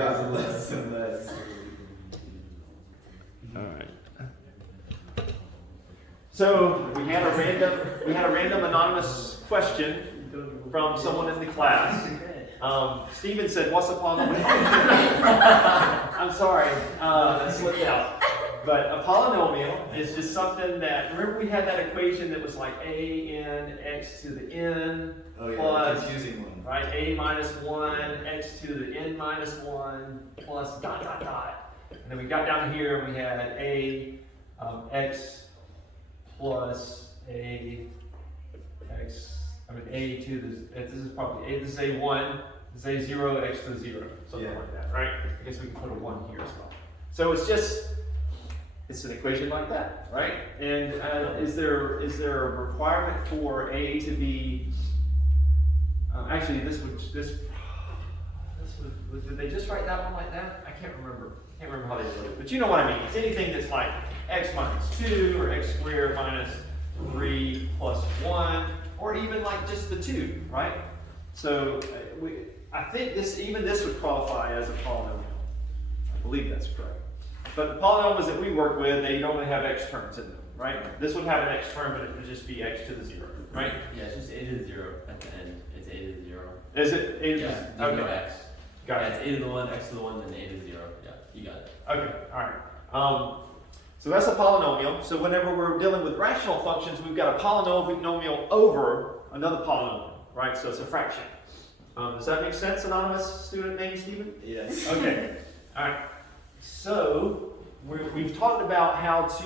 gotten less and less. All right. So we had a random anonymous question from someone in the class. Stephen said, "What's a polynomial?" I'm sorry, that slipped out. But a polynomial is just something that, remember we had that equation that was like a n x to the n plus, confusing one. right? A minus 1 x to the n minus 1 plus dot dot dot. And then we got down here and we had a x plus a to the, this is probably this is a1, this is a0, x to the 0, something like that, right? I guess we can put a 1 here as well. So it's an equation like that, right? And is there a requirement for a to be, actually did they just write that one like that? I can't remember how they did it, but you know what I mean. It's anything that's like x minus 2 or x squared minus 3 plus 1, or even like just the 2, right? So I think this would qualify as a polynomial. I believe that's correct. But the polynomials that we work with, they normally have x terms in them, right? This would have an x term, but it would just be x to the 0, right? Yeah, it's just a to the 0 at the end. It's a to the 0. Is it a to the 0? There's no x. Got Yeah, it. it's a to the 1, x to the 1, then a to the 0. Yeah, you got it. Okay, all right. So that's a polynomial. So whenever we're dealing with rational functions, we've got a polynomial over another polynomial, right? So it's a fraction. Does that make sense, anonymous student named Stephen? Yes. Okay. All right. So we've talked about how to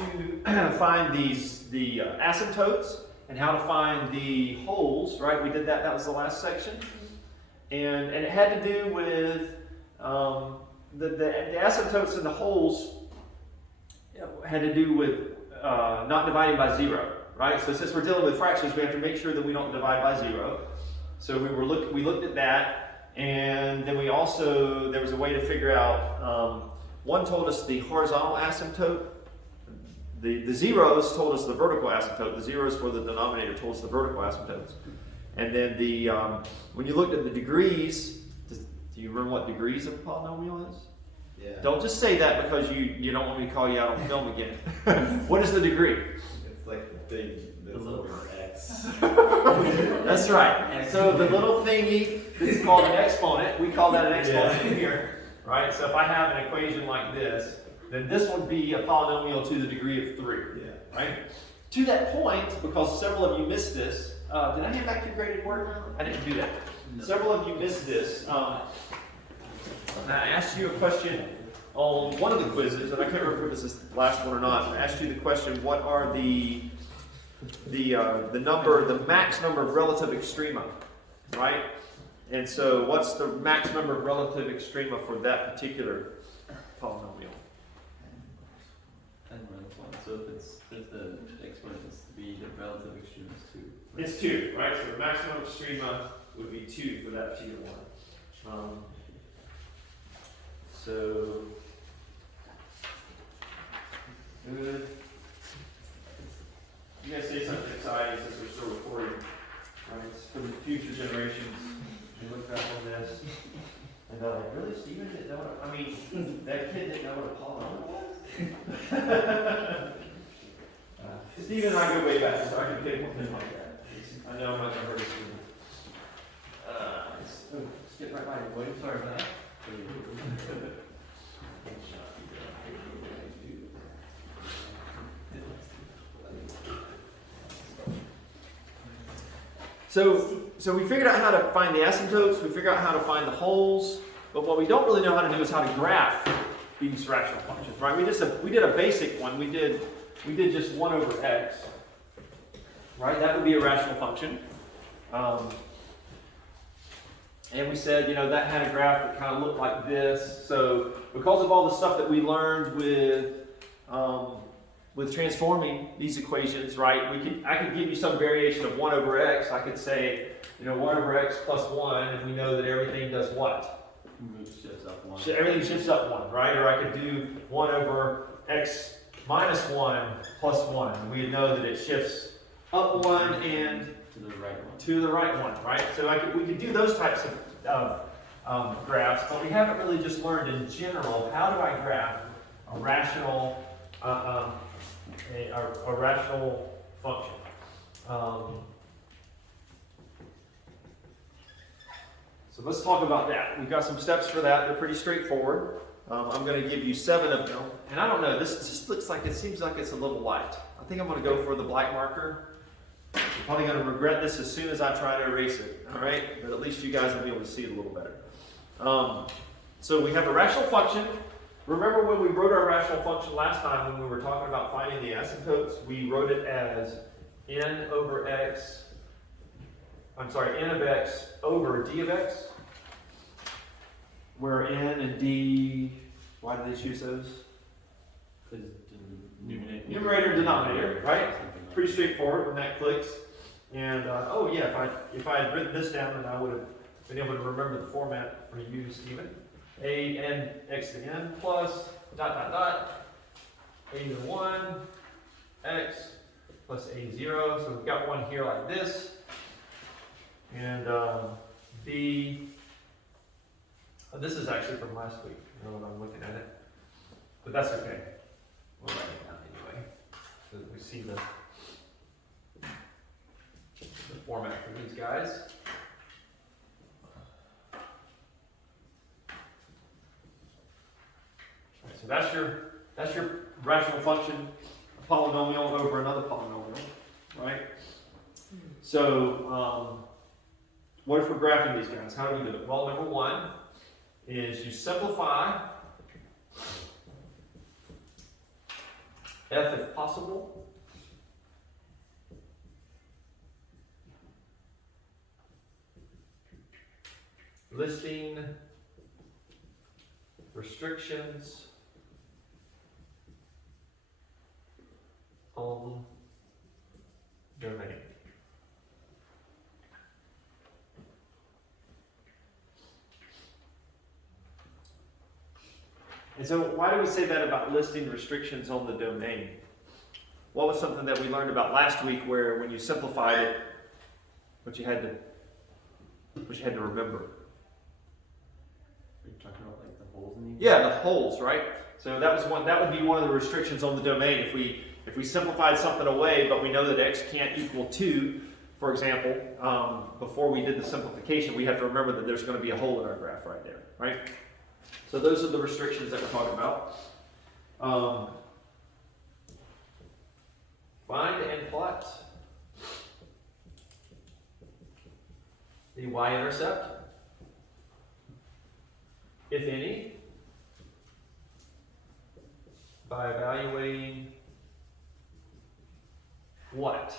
find the asymptotes and how to find the holes, right? We did that. That was the last section, and it had to do with the asymptotes and the holes. Had to do with not dividing by 0, right? So since we're dealing with fractions, we have to make sure that we don't divide by 0. So we looked at that, and then there was a way to figure out. One told us the horizontal asymptote. The zeros told us the vertical asymptote. The zeros for the denominator told us the vertical asymptotes. And then when you looked at the degrees, do you remember what degrees of a polynomial is? Yeah. Don't just say that because you don't want me to call you out on film again. What is the degree? It's like the little x. That's right. And so the little thingy that's called an exponent, we call that an exponent here, right? So if I have an equation like this, then this would be a polynomial to the degree of 3, right? To that point, because several of you missed this, did I hand back your graded work? I didn't do that. No. Several of you missed this. I asked you a question on one of the quizzes, and I can't remember if it was this last one or not. I asked you the question: what are the max number of relative extrema, right? And so, what's the max number of relative extrema for that particular polynomial? So if the exponent is to be the relative extreme is 2. Right? It's 2, right? So the maximum extrema would be 2 for that particular one. So, good. You guys say something exciting since we're still recording, right? It's for the future generations. They look back on this and they're like, really, Stephen didn't know what, that kid didn't know what a polynomial was? Stephen and I go way back, so I can pick one thing like that. I know I'm not going to hurt a student. Skip right by you, William. Sorry about that. So we figured out how to find the asymptotes, we figured out how to find the holes, but what we don't really know how to do is how to graph these rational functions, right? We did a basic one. We did just 1 over x, right? That would be a rational function. And we said, that had a graph that kind of looked like this. So because of all the stuff that we learned with transforming these equations, right? I could give you some variation of 1 over x. I could say, 1 over x plus 1, and we know that everything does what? Shifts up 1. Everything shifts up 1, right? Or I could do 1 over x minus 1 plus 1. And we know that it shifts up 1 and to the right one. To the right one, right? So we could do those types of graphs, but we haven't really just learned in general, how do I graph a rational, a rational function? So let's talk about that. We've got some steps for that. They're pretty straightforward. I'm going to give you 7 of them. And I don't know, this just looks like, it seems like it's a little light. I think I'm going to go for the black marker. I'm probably going to regret this as soon as I try to erase it. All right? But at least you guys will be able to see it a little better. So we have a rational function. Remember when we wrote our rational function last time when we were talking about finding the asymptotes, we wrote it as n over x, n of x over d of x, where n and d, why do they choose those? Because Numerator and denominator, right? Pretty straightforward when that clicks. And oh yeah, if I had written this down, then I would have been able to remember the format for you, Stephen. A n x to n plus dot dot dot a to the 1 x plus a 0. So we've got one here like this. And b, this is actually from last week. I don't know when I'm looking at it, but that's okay. We'll write it down anyway, so that we see the format for these guys. All right, so that's your rational function, a polynomial over another polynomial, right? So what if we're graphing these guys? How do we do it? Well, number 1 is you simplify f if possible. Listing restrictions on domain. And so why do we say that about listing restrictions on the domain? What was something that we learned about last week where when you simplified it, what you had to remember? Are you talking about like the holes in these? Yeah, the holes, right? So that would be one of the restrictions on the domain. If we simplified something away, but we know that x can't equal 2, for example, before we did the simplification, we have to remember that there's going to be a hole in our graph right there, right? So those are the restrictions that we're talking about. Find and plot the y-intercept, if any, by evaluating what?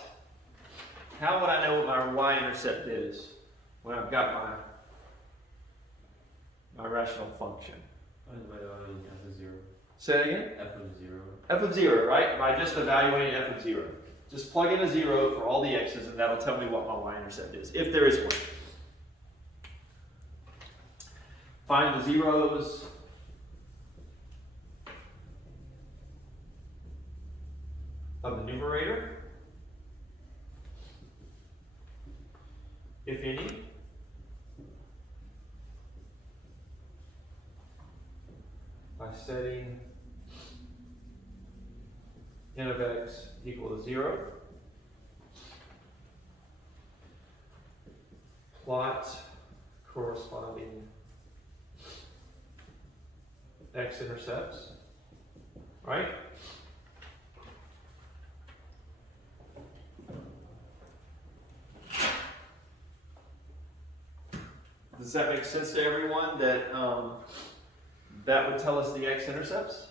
How would I know what my y-intercept is when I've got my rational function? By evaluating f of 0. Say it again? F of 0. F of 0, right? By just evaluating f of 0. Just plug in a 0 for all the x's and that'll tell me what my y-intercept is, if there is one. Find the zeros of the numerator, if any, by setting n of x equal to 0. Plot corresponding x-intercepts, right? Does that make sense to everyone that that would tell us the x-intercepts?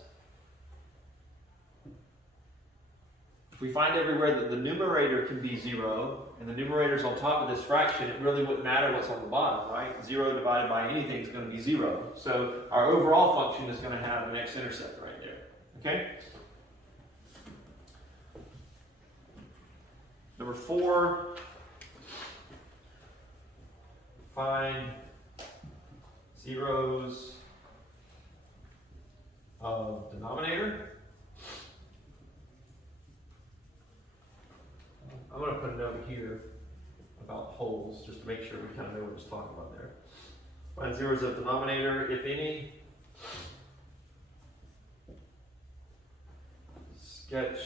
If we find everywhere that the numerator can be 0, and the numerator's on top of this fraction, it really wouldn't matter what's on the bottom, right? 0 divided by anything is going to be 0. So our overall function is going to have an x-intercept right there, okay? Number 4, find zeros of denominator. I'm going to put a note here about holes just to make sure we kind of know what it's talking about there. Find zeros of denominator, if any. Sketch.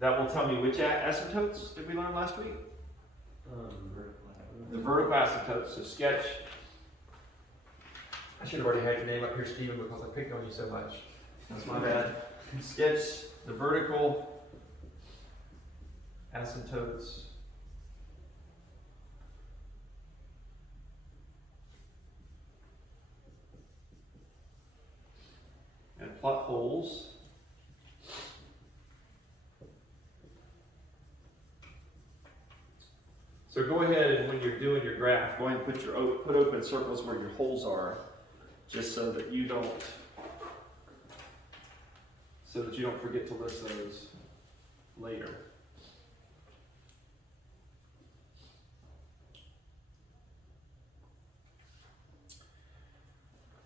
That will tell me which asymptotes did we learn last week? The vertical asymptotes. So sketch. I should have already had your name up here, Stephen, because I picked on you so much. That's my bad. Sketch the vertical asymptotes. And plot holes. So go ahead and when you're doing your graph, go ahead and put open circles where your holes are, just so that you don't forget to list those later.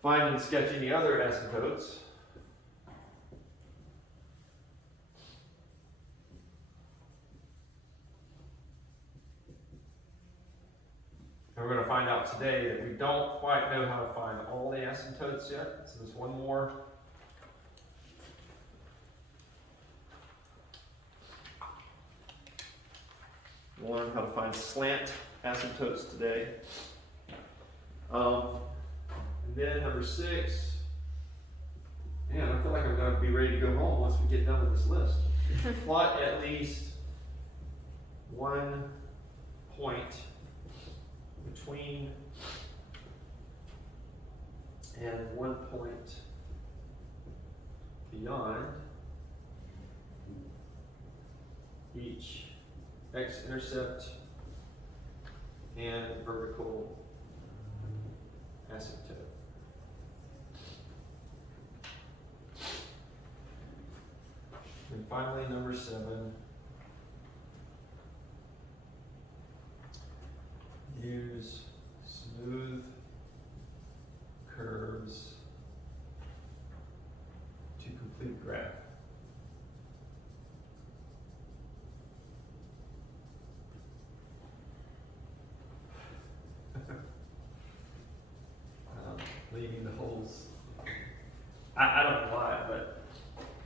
Find and sketch any other asymptotes. And we're going to find out today that we don't quite know how to find all the asymptotes yet. So there's one more. We'll learn how to find slant asymptotes today. And then number 6. Man, I feel like I'm going to be ready to go home once we get done with this list. Plot at least one point between and 1 point beyond each x-intercept and vertical asymptote. And finally, number 7. Use smooth curves to complete graph. Leaving the holes. I don't know why, but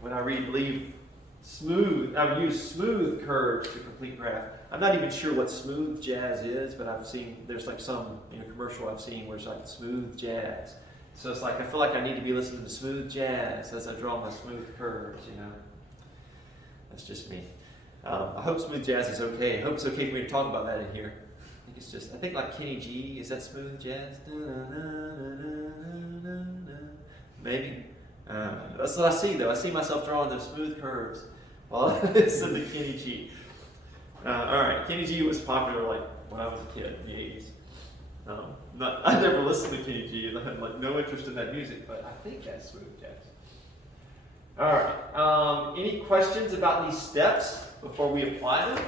when I read leave smooth, I would use smooth curves to complete graph. I'm not even sure what smooth jazz is, but I've seen there's like some commercial I've seen where it's like smooth jazz. So it's like I feel like I need to be listening to smooth jazz as I draw my smooth curves. That's just me. I hope smooth jazz is okay. I hope it's okay for me to talk about that in here. I think like Kenny G, is that smooth jazz? Maybe. That's what I see though. I see myself drawing those smooth curves while I listen to Kenny G. Alright, Kenny G was popular like when I was a kid in the 80s. I never listened to Kenny G and I had like no interest in that music, but I think that's smooth jazz. Alright, any questions about these steps before we apply them?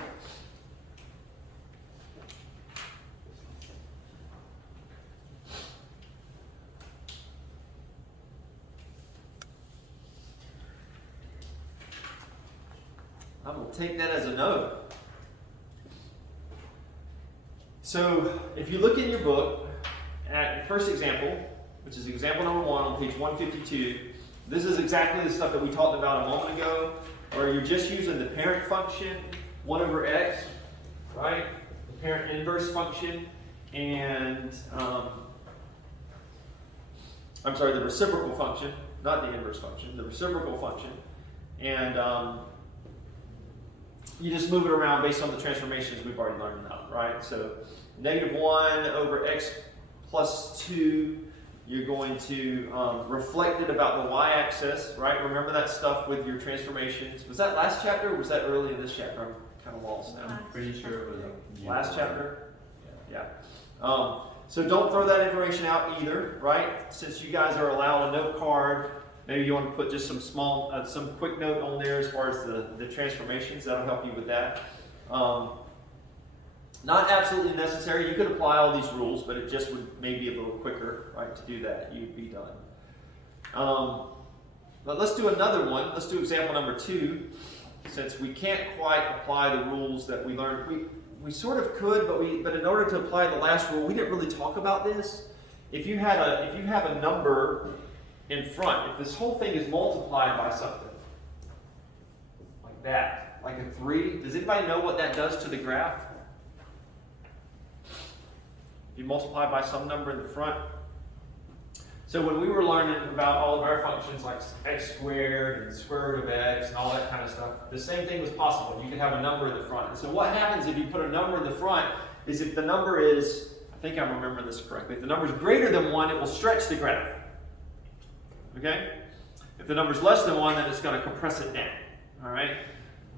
I'm going to take that as a no. So, if you look in your book at your first example, which is example number 1 on page 152, this is exactly the stuff that we talked about a moment ago, where you're just using the parent function, 1 over x, right? The parent inverse function, and, the reciprocal function, not the inverse function, the reciprocal function, and you just move it around based on the transformations we've already learned about, right? So -1 over x plus 2, you're going to reflect it about the y-axis, right? Remember that stuff with your transformations. Was that last chapter or was that early in this chapter? I'm kind of lost now. I'm pretty sure it was Last chapter? Yeah. So don't throw that information out either, right? Since you guys are allowed a note card, maybe you want to put just some some quick note on there as far as the transformations. That'll help you with that. Not absolutely necessary. You could apply all these rules, but it just would maybe a little quicker, right? To do that, you'd be done. But let's do another one. Let's do example number 2. Since we can't quite apply the rules that we learned, we sort of could, but in order to apply the last rule, we didn't really talk about this. If you have a number in front, if this whole thing is multiplied by something like that, like a 3, does anybody know what that does to the graph? If you multiply by some number in the front. So when we were learning about all of our functions like x squared and square root of x and all that kind of stuff, the same thing was possible. You could have a number in the front. And so what happens if you put a number in the front is if the number is, I think I'm remembering this correctly, if the number is greater than 1, it will stretch the graph. Okay? If the number is less than 1, then it's going to compress it down. All right?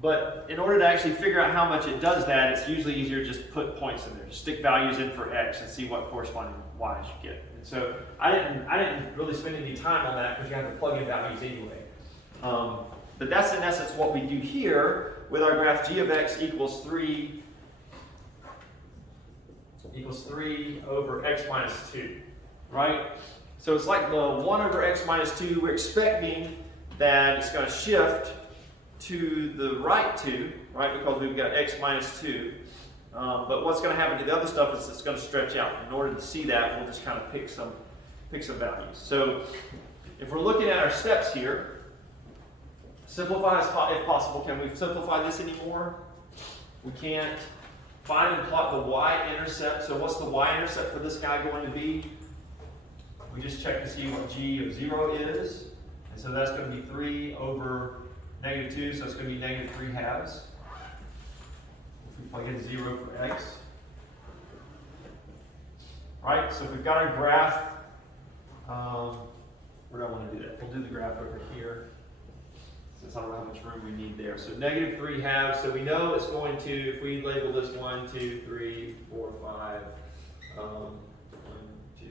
But in order to actually figure out how much it does that, it's usually easier to just put points in there. Just stick values in for x and see what corresponding y's you get. And so I didn't really spend any time on that because you have to plug in values anyway. But that's in essence what we do here with our graph g of x equals 3 over x minus 2, right? So it's like the 1 over x minus 2, we're expecting that it's going to shift to the right 2, right, because we've got x minus 2. But what's going to happen to the other stuff is it's going to stretch out. In order to see that, we'll just kind of pick some values. So if we're looking at our steps here, simplify if possible. Can we simplify this anymore? We can't. Find and plot the y-intercept. So what's the y-intercept for this guy going to be? We just check to see what g of 0 is. And so that's going to be 3 over negative 2, so it's going to be negative 3 halves. If we plug in 0 for x. Right, so if we've got our graph, where do I want to do that? We'll do the graph over here, since I don't know how much room we need there. So negative 3 halves, so we know it's going to, if we label this 1, 2, 3, 4, 5, 1, 2,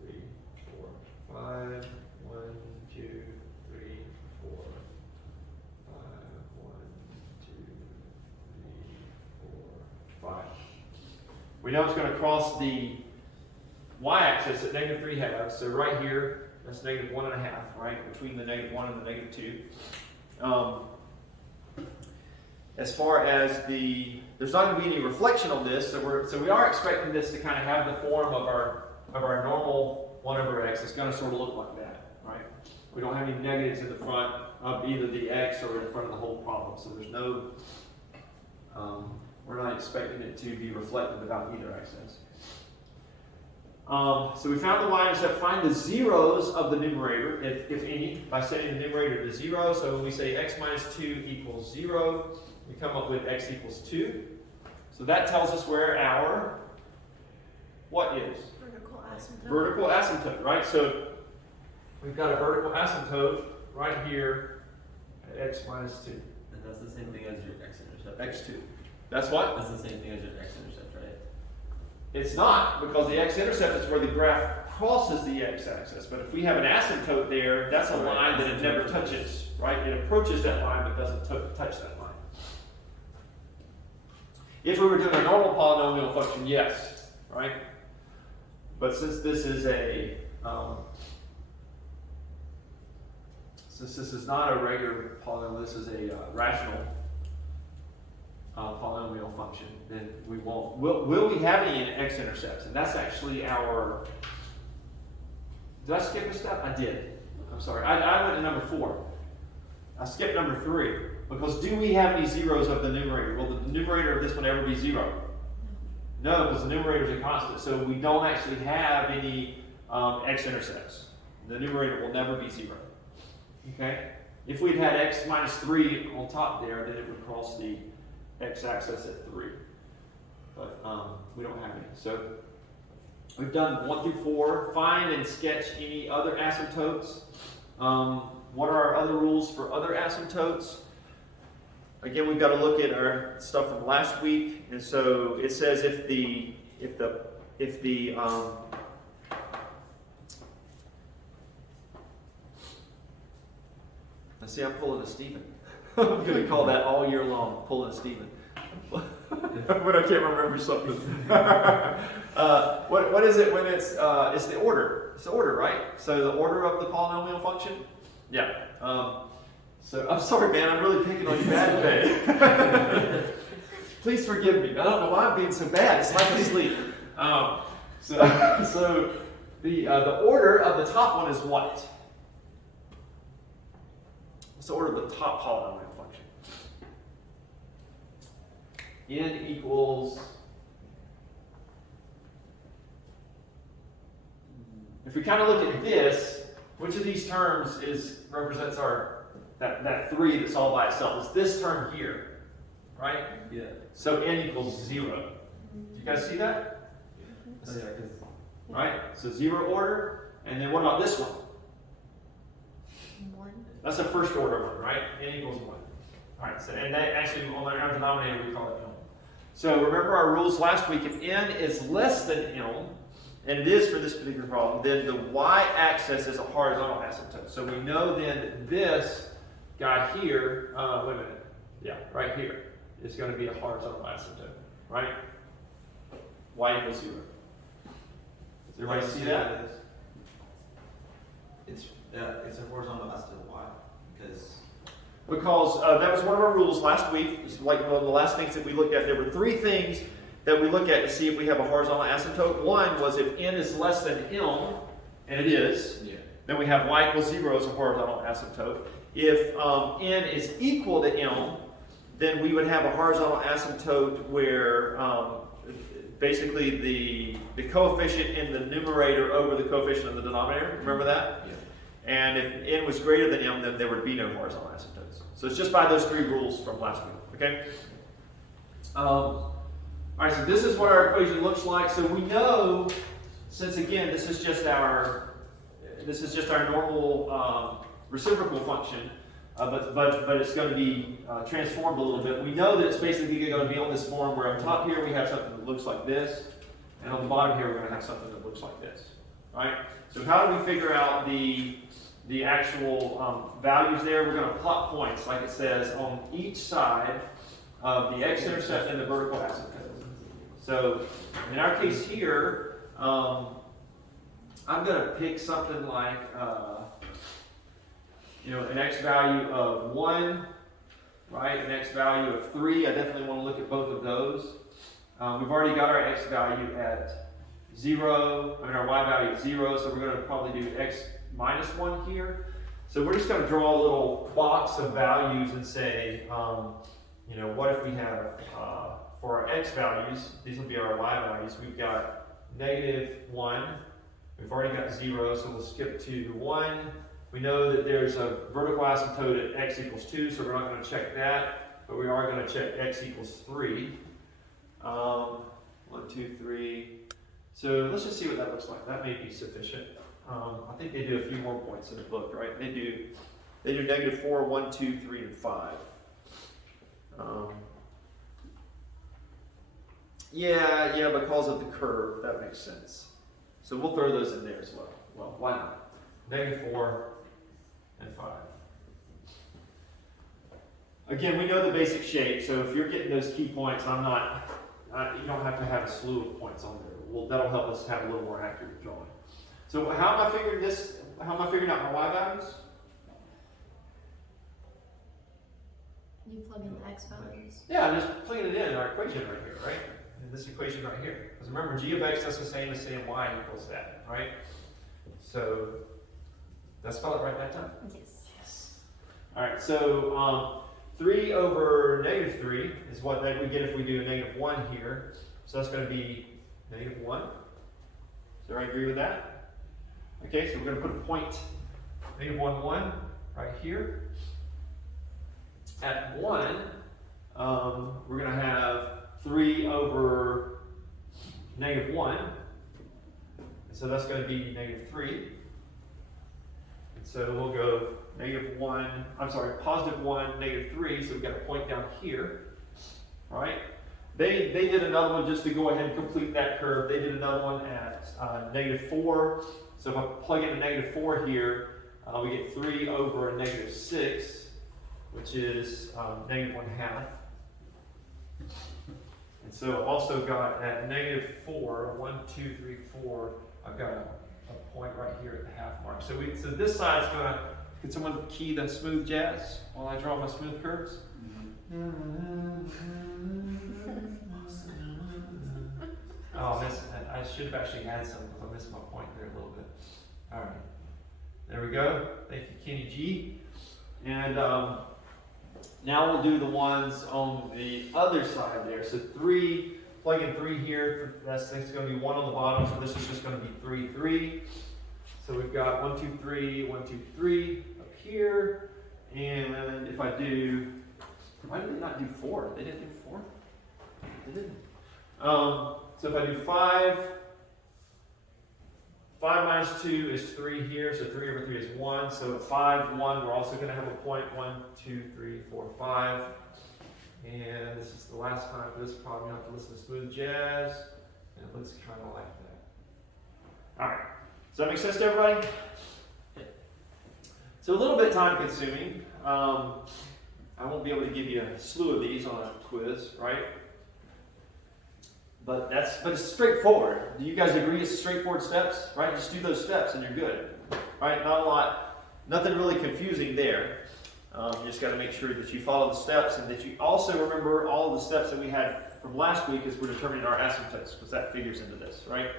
3, 4, 5, 1, 2, 3, 4, 5, 1, 2, 3, 4, 5. We know it's going to cross the y-axis at negative 3 halves. So right here, that's negative 1 1/2, right? Between the negative 1 and the negative 2. As far as there's not going to be any reflection on this, so we are expecting this to kind of have the form of our normal 1 over x. It's going to sort of look like that, right? We don't have any negatives in the front of either the x or in front of the whole problem. So there's no, we're not expecting it to be reflected about either axis. So we found the y-intercept. Find the zeros of the numerator, if any, by setting the numerator to 0. So when we say x minus 2 equals 0, we come up with x equals 2. So that tells us where our, what is? Vertical asymptote. Vertical asymptote, right? So we've got a vertical asymptote right here at x minus 2. And that's the same thing as your x-intercept. x2. That's what? That's the same thing as your x-intercept, right? It's not, because the x-intercept is where the graph crosses the x-axis. But if we have an asymptote there, that's a line that it never touches, right? It approaches that line but doesn't touch that line. If we were doing a normal polynomial function, yes, right? But since this is a, since this is not a regular polynomial, this is a rational polynomial function, then we won't. Will we have any x-intercepts? And that's actually our. Did I skip a step? I did. I'm sorry. I went to number 4. I skipped number 3 because do we have any zeros of the numerator? Will the numerator of this one ever be 0? No, because the numerator is a constant, so we don't actually have any x-intercepts. The numerator will never be 0. Okay. If we'd had x minus 3 on top there, then it would cross the x-axis at 3, but we don't have any. So we've done 1 through 4. Find and sketch any other asymptotes. What are our other rules for other asymptotes? Again, we've got to look at our stuff from last week, and so it says if the let's see, I'm pulling a Stephen. I'm going to call that all year long, pulling a Stephen. But I can't remember something. What is it when it's the order? It's the order, right? So the order of the polynomial function? Yeah. So I'm sorry, man. I'm really picking on you bad today. Please forgive me. I don't know why I'm being so bad. It's like asleep. So the order of the top one is what? What's the order of the top polynomial function? N equals. If we kind of look at this, which of these terms represents that 3 that's all by itself? Is this term here, right? Yeah. So n equals 0. Do you guys see that? Oh, yeah, 'cause Right? So 0 order, and then what about this one? 1. That's a first order one, right? N equals 1. All right, so, and that actually on our denominator we call it m. So remember our rules last week, if n is less than m, and it is for this particular problem, then the y-axis is a horizontal asymptote. So we know then that this guy here, wait a minute, yeah, right here, is going to be a horizontal asymptote, right? Y equals 0. Does everybody see that? It's a horizontal as to why, because Because that was one of our rules last week. It's like one of the last things that we looked at. There were 3 things that we look at to see if we have a horizontal asymptote. One was if n is less than m, and it is, then we have y equals 0 as a horizontal asymptote. If n is equal to m, then we would have a horizontal asymptote where basically the coefficient in the numerator over the coefficient in the denominator. Remember that? yeah. And if n was greater than m, then there would be no horizontal asymptotes. So it's just by those 3 rules from last week, okay? All right, so this is what our equation looks like. So we know, since again, this is just our normal reciprocal function, but it's going to be transformed a little bit. We know that it's basically going to be on this form where on top here we have something that looks like this, and on the bottom here we're going to have something that looks like this. All right? So how do we figure out the actual values there? We're going to plot points, like it says, on each side of the x-intercept and the vertical asymptote. So in our case here, I'm going to pick something like an x value of 1, right? An x value of 3. I definitely want to look at both of those. We've already got our x value at 0. Our y value at 0, so we're going to probably do x minus 1 here. So we're just going to draw a little box of values and say, what if we have, for our x values, these will be our y values, we've got -1. We've already got 0, so we'll skip to 1. We know that there's a vertical asymptote at x equals 2, so we're not going to check that, but we are going to check x equals 3. 1, 2, 3. So let's just see what that looks like. That may be sufficient. I think they do a few more points in the book, right? They do -4, 1, 2, 3, and 5. Yeah, because of the curve, that makes sense. So we'll throw those in there as well. Well, why not? -4 and 5. Again, we know the basic shape, so if you're getting those key points, you don't have to have a slew of points on there. Well, that'll help us have a little more accurate drawing. So how am I figuring this? How am I figuring out my y values? You plug in the x values. Yeah, I'm just plugging it in our equation right here, right? In this equation right here. Because remember, g of x is the same as saying y equals that, right? So, did I spell it right that time? Yes. Yes. All right, so 3 over -3 is what we get if we do a -1 here. So that's going to be -1. Does everybody agree with that? Okay, so we're going to put a point -1, 1 right here. At 1, we're going to have 3 over -1. And so that's going to be -3. And so we'll go +1, -3, so we've got a point down here, right? They did another one just to go ahead and complete that curve. They did another one at -4. So if I plug in a -4 here, we get 3 over -6, which is -1/2. And so I've also got at -4, 1, 2, 3, 4, I've got a point right here at the half mark. So this side's going to, could someone key the smooth jazz while I draw my smooth curves? Oh, I should have actually had some because I missed my point there a little bit. All right. There we go. Thank you, Kenny G. And now we'll do the ones on the other side there. So 3, plug in 3 here. That's going to be 1 on the bottom. So this is just going to be 3, 3. So we've got 1, 2, 3, 1, 2, 3 up here. And if I do, why did they not do 4? They didn't do 4? They didn't. So if I do 5 minus 2 is 3 here, so 3 over 3 is 1. So at 5, 1, we're also going to have a point. 1, 2, 3, 4, 5. And this is the last time for this problem. You have to listen to smooth jazz. And it looks kind of like that. Alright. Does that make sense to everybody? So a little bit time consuming. I won't be able to give you a slew of these on a quiz, right? But it's straightforward. Do you guys agree it's straightforward steps? Right? Just do those steps and you're good. Right? Not a lot, nothing really confusing there. You just got to make sure that you follow the steps and that you also remember all of the steps that we had from last week as we're determining our asymptotes, because that figures into this, right?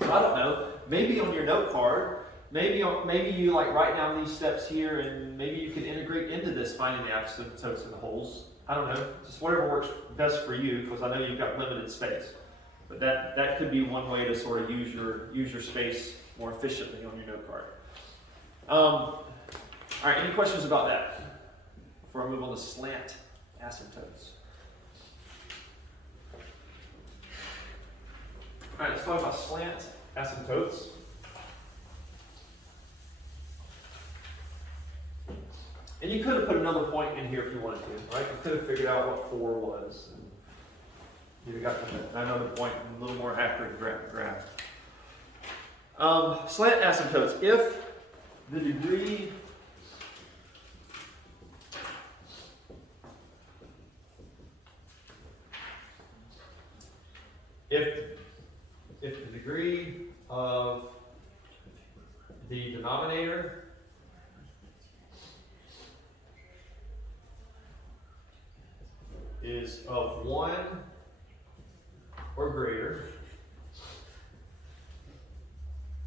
So I don't know, maybe on your note card, maybe you like write down these steps here and maybe you can integrate into this finding the asymptotes and the holes. I don't know, just whatever works best for you, because I know you've got limited space. But that could be one way to sort of use your space more efficiently on your note card. All right, any questions about that before I move on to slant asymptotes? All right, let's talk about slant asymptotes. And you could have put another point in here if you wanted to, right? You could have figured out what 4 was. And you got another point and a little more accurate graph. Slant asymptotes. If the degree if the degree of the denominator is of 1 or greater.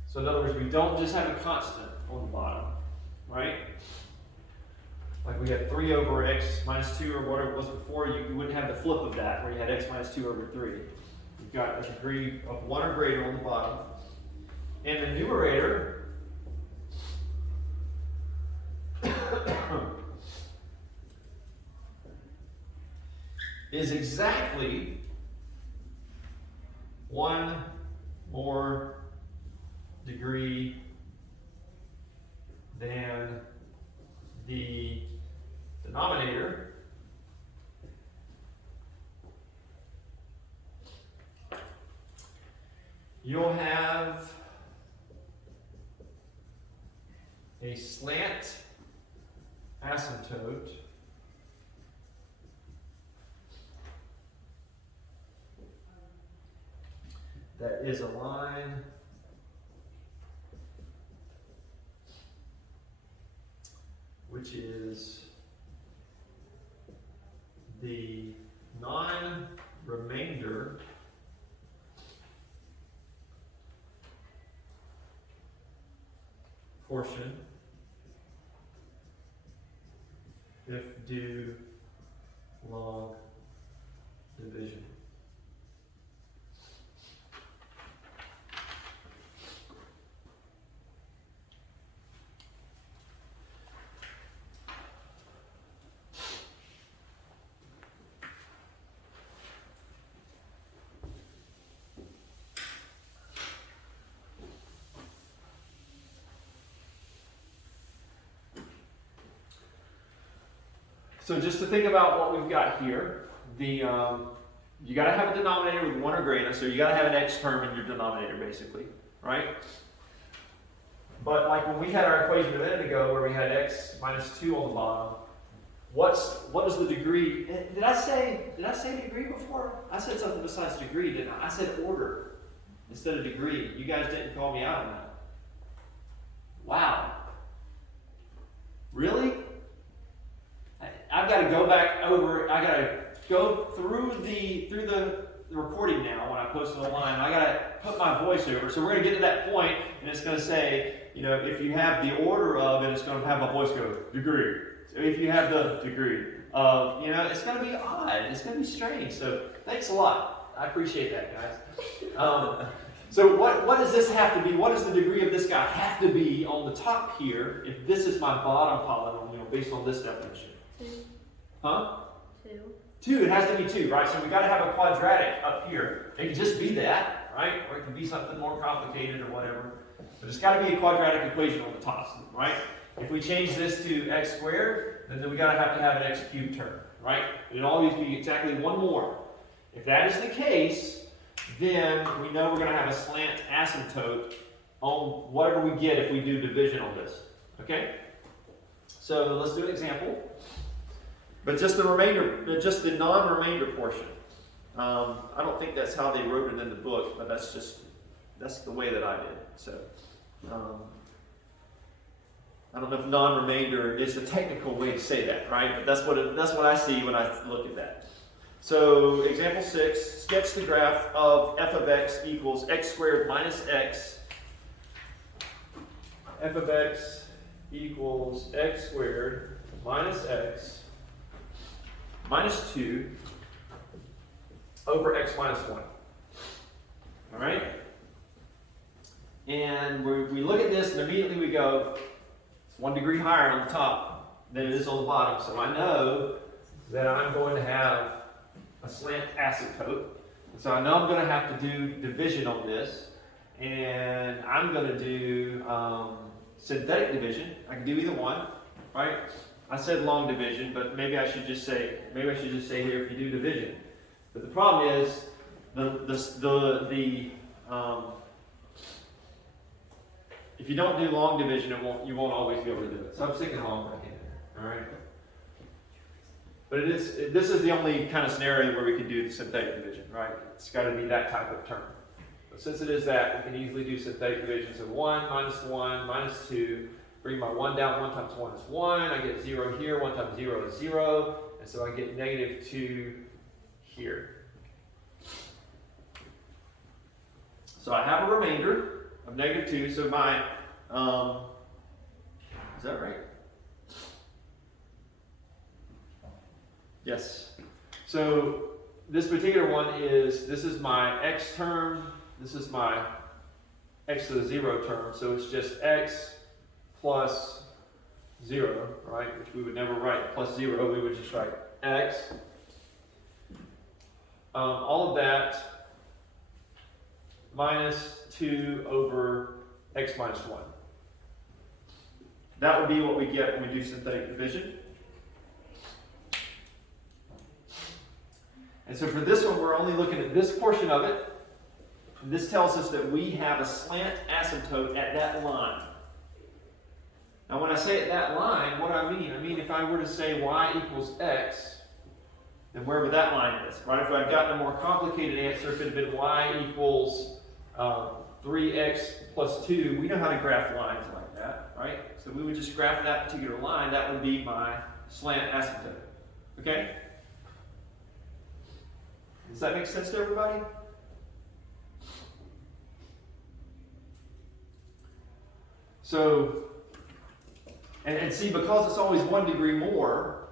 So in other words, we don't just have a constant on the bottom, right? Like we had 3 over x minus 2 or whatever it was before, you wouldn't have the flip of that where you had x minus 2 over 3. You've got a degree of 1 or greater on the bottom. And the numerator is exactly 1 more degree than the denominator. You'll have a slant asymptote that is a line which is the non-remainder portion if due log division. So just to think about what we've got here, you got to have a denominator with 1 or greater, so you got to have an x term in your denominator basically, right? But like when we had our equation a minute ago where we had x minus 2 on the bottom, what is the degree? Did I say degree before? I said something besides degree, didn't I? I said order instead of degree. You guys didn't call me out on that. Wow. Really? I've got to go back over, I got to go through the recording now when I post it online. I gotta put my voice over. So we're gonna get to that point, and it's gonna say, you know, if you have the order of it, it's gonna have my voice go degree. So if you have the degree of, you know, it's gonna be odd. It's gonna be strange. So thanks a lot. I appreciate that, guys. So what does this have to be? What does the degree of this guy have to be on the top here if this is my bottom polynomial based on this definition? 2. Huh? 2. 2, it has to be 2, right? So we got to have a quadratic up here. It can just be that, right? Or it can be something more complicated or whatever. But it's got to be a quadratic equation on the top, right? If we change this to x squared, then we got to have an x cubed term, right? It'll always be exactly one more. If that is the case, then we know we're going to have a slant asymptote on whatever we get if we do division on this, okay? So let's do an example. But just the remainder, just the non-remainder portion. I don't think that's how they wrote it in the book, but that's the way that I did. So I don't know if non-remainder is the technical way to say that, right? But that's what I see when I look at that. So example 6, sketch the graph of f of x equals x squared minus x. F of x equals x squared minus x minus 2 over x minus 1. All right? And we look at this and immediately we go, it's 1 degree higher on the top than it is on the bottom. So I know that I'm going to have a slant asymptote. So I know I'm going to have to do division on this. And I'm going to do synthetic division. I can do either one, right? I said long division, but maybe I should just say here if you do division. But the problem is if you don't do long division, you won't always be able to do it. So I'm sticking long right here. All right. But this is the only kind of scenario where we can do the synthetic division, right? It's got to be that type of term. But since it is that, we can easily do synthetic division. So 1 minus 2. Bring my 1 down. 1 times 1 is 1. I get 0 here. 1 times 0 is 0. And so I get negative 2 here. So I have a remainder of negative 2. So my, is that right? Yes. So this particular one this is my x term. This is my x to the 0 term. So it's just x plus 0, right? Which we would never write plus 0. We would just write x. All of that minus 2 over x minus 1. That would be what we get when we do synthetic division. And so for this one, we're only looking at this portion of it. And this tells us that we have a slant asymptote at that line. Now when I say at that line, what do I mean? I mean if I were to say y equals x, then wherever that line is, right? If I'd gotten a more complicated answer, if it had been y equals 3x plus 2, we know how to graph lines like that, right? So we would just graph that particular line. That would be my slant asymptote. Okay? Does that make sense to everybody? So, and see, because it's always 1 degree more,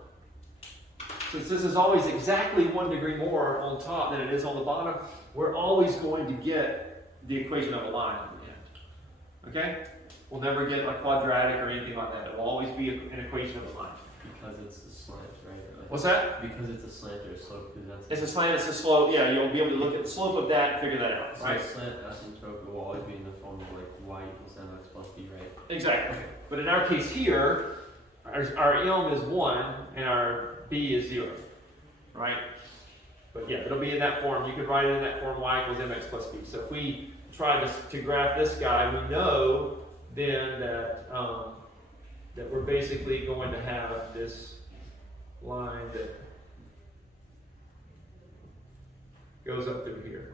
since this is always exactly 1 degree more on top than it is on the bottom, we're always going to get the equation of a line at the end. Okay? We'll never get a quadratic or anything like that. It will always be an equation of a line. Because it's a slant, right? Like, What's that? because it's a slant or a slope. It's a slant, it's a slope. Yeah, you'll be able to look at the slope of that and figure that out, So right? slant asymptote will always be in the form of like y equals mx plus b, right? Exactly. But in our case here, our m is 1 and our b is 0, right? But yeah, it'll be in that form. You could write it in that form, y equals mx plus b. So if we try to graph this guy, we know then that that we're basically going to have this line that goes up through here,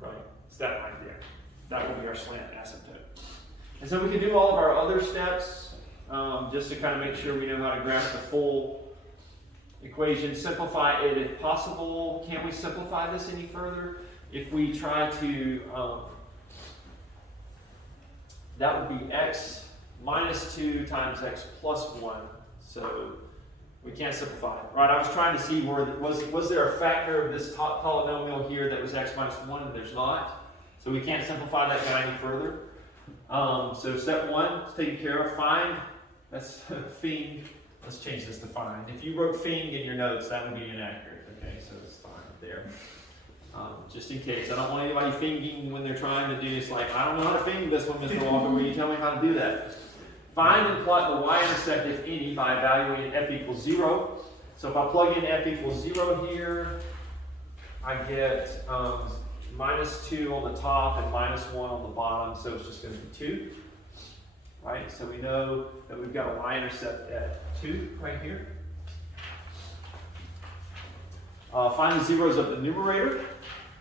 right? It's that line there. That will be our slant asymptote. And so we can do all of our other steps just to kind of make sure we know how to graph the full equation, simplify it if possible. Can we simplify this any further? If we try to, that would be x minus 2 times x plus 1. So we can't simplify it, right? I was trying to see where, was there a factor of this top polynomial here that was x minus 1, and there's not. So we can't simplify that guy any further. So step 1 is taken care of. Find, that's find. Let's change this to find. If you wrote find in your notes, that would be inaccurate. Okay, so it's fine there. Just in case. I don't want anybody finging when they're trying to do this. Like, I don't know how to fing this one, Mr. Walker. Will you tell me how to do that? Find and plot the y-intercept, if any, by evaluating f equals 0. So if I plug in f equals 0 here, I get minus 2 on the top and minus 1 on the bottom, so it's just going to be 2. Right? So we know that we've got a y-intercept at 2 right here. Find the zeros of the numerator,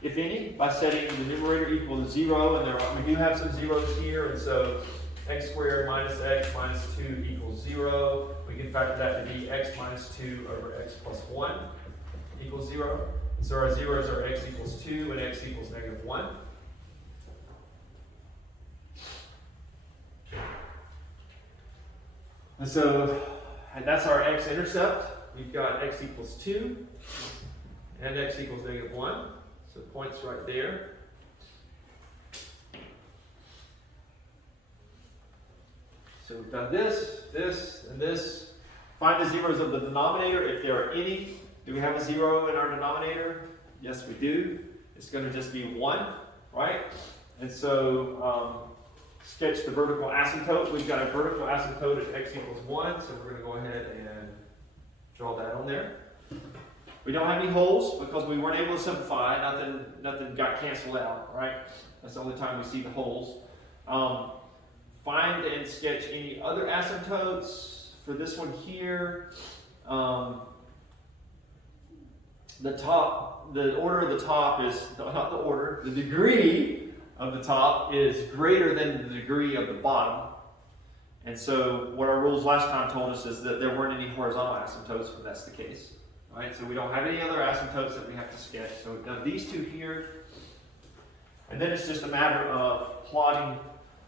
if any, by setting the numerator equal to 0, and we do have some zeros here, and so x squared minus x minus 2 equals 0. We can factor that to be x minus 2 over x plus 1 equals 0. So our zeros are x equals 2 and x equals negative 1. And so that's our x-intercept. We've got x equals 2 and x equals negative 1. So points right there. So we've done this, this, and this. Find the zeros of the denominator, if there are any. Do we have a 0 in our denominator? Yes, we do. It's going to just be 1, right? And so sketch the vertical asymptote. We've got a vertical asymptote at x equals 1, so we're going to go ahead and draw that on there. We don't have any holes because we weren't able to simplify. Nothing got canceled out, right? That's the only time we see the holes. Find and sketch any other asymptotes. For this one here, the order of the top is, not the order, the degree of the top is greater than the degree of the bottom. And so what our rules last time told us is that there weren't any horizontal asymptotes, but that's the case. Right? So we don't have any other asymptotes that we have to sketch. So we've done these two here. And then it's just a matter of plotting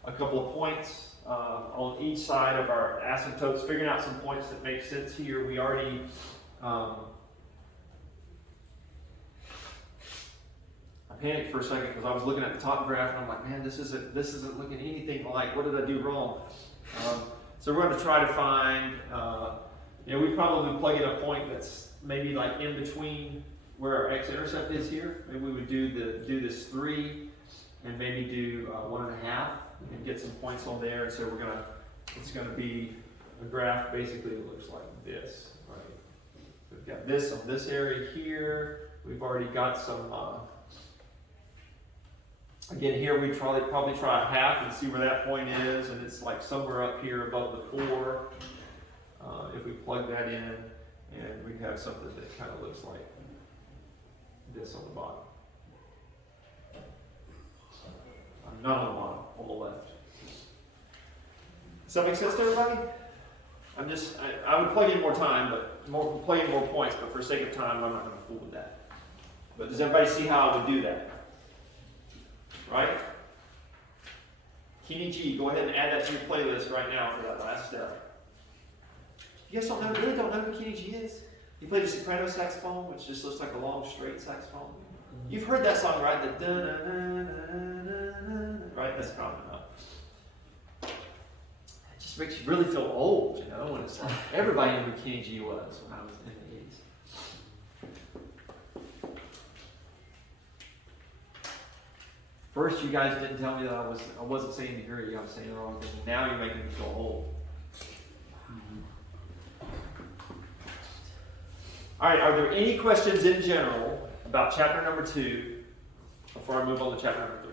a couple of points on each side of our asymptotes, figuring out some points that make sense here. We already I panicked for a second because I was looking at the top graph and I'm like, man, this isn't looking anything like, what did I do wrong? So we're going to try to find, we probably plug in a point that's maybe like in between where our x-intercept is here. Maybe we would do this 3 and maybe do 1.5 and get some points on there. And so it's gonna be a graph basically that looks like this, right? We've got this on this area here. We've already got some, again here we probably try a half and see where that point is, and it's like somewhere up here above the 4. If we plug that in, and we have something that kind of looks like this on the bottom. Not on the bottom, on the left. Does that make sense to everybody? I would plug in more time, plug in more points, but for sake of time, I'm not going to fool with that. But does everybody see how I would do that? Right? Kenny G, go ahead and add that to your playlist right now for that last step. You guys really don't know who Kenny G is? He played the soprano saxophone, which just looks like a long, straight saxophone. You've heard that song, right? The right? That's common enough. It just makes you really feel old, when it's like everybody knew who Kenny G was when I was in the 80s. First, you guys didn't tell me that I wasn't saying degree, I was saying the wrong thing. Now you're making me feel old. All right, are there any questions in general about chapter number 2 before I move on to chapter number 3?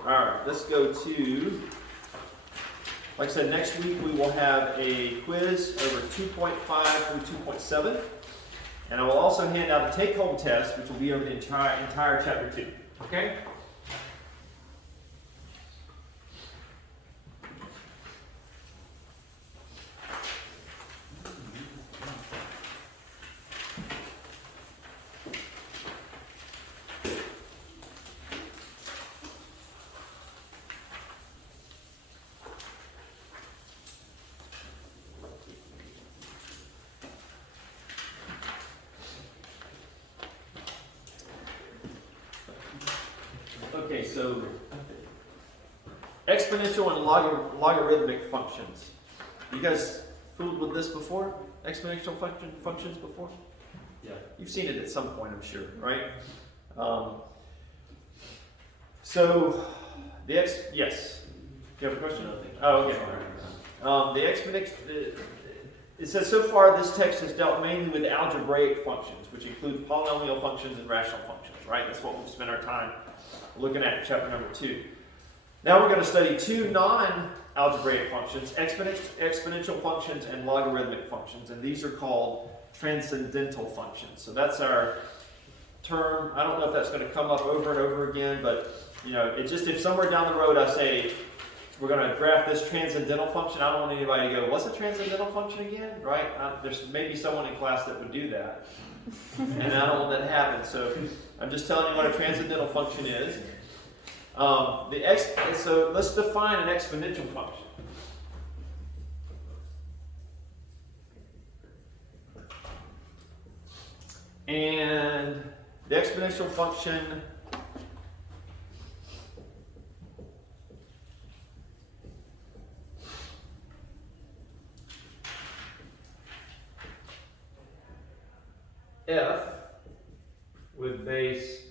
All right, let's go to, like I said, next week we will have a quiz over 2.5 through 2.7. And I will also hand out a take-home test, which will be over the entire chapter 2. Okay? so exponential and logarithmic functions. You guys fooled with this before? Exponential functions before? Yeah. You've seen it at some point, I'm sure, right? So the yes. Do you have a question? Oh, okay. The exponential. It says so far this text has dealt mainly with algebraic functions, which include polynomial functions and rational functions, right? That's what we've spent our time looking at in chapter number 2. Now we're going to study 2 non-algebraic functions, exponential functions and logarithmic functions, and these are called transcendental functions. So that's our term. I don't know if that's going to come up over and over again, but it's just if somewhere down the road I say, we're going to graph this transcendental function, I don't want anybody to go, what's a transcendental function again? Right? There's maybe someone in class that would do that. And I don't want that to happen. So I'm just telling you what a transcendental function is. So let's define an exponential function. And the exponential function f with base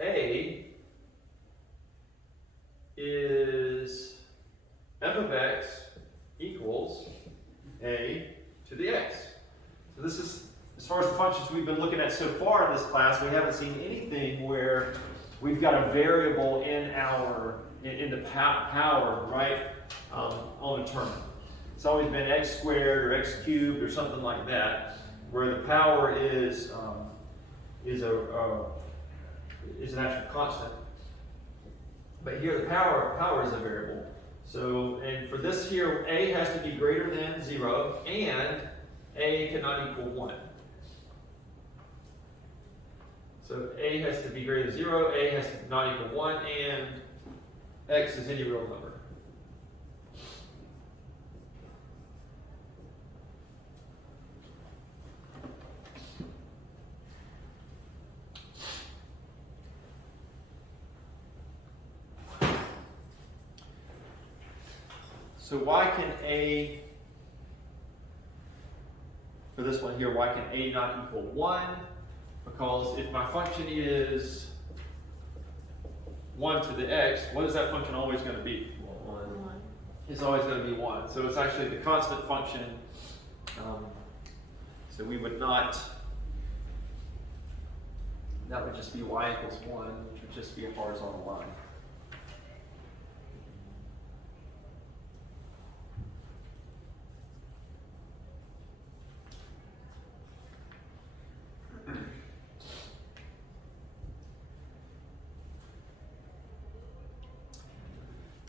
a is f of x equals a to the x. So this is, as far as the functions we've been looking at so far in this class, we haven't seen anything where we've got a variable in the power, right, on a term. It's always been x squared or x cubed or something like that, where the power is an actual constant. But here the power is a variable. So, and for this here, a has to be greater than 0, and a cannot equal 1. So a has to be greater than 0, a has to not equal 1, and x is any real number. So why can a, for this one here, why can a not equal 1? Because if my function is 1 to the x, what is that function always going to be? 1. It's always going to be 1. So it's actually the constant function. So we would not, that would just be y equals 1, which would just be a horizontal line.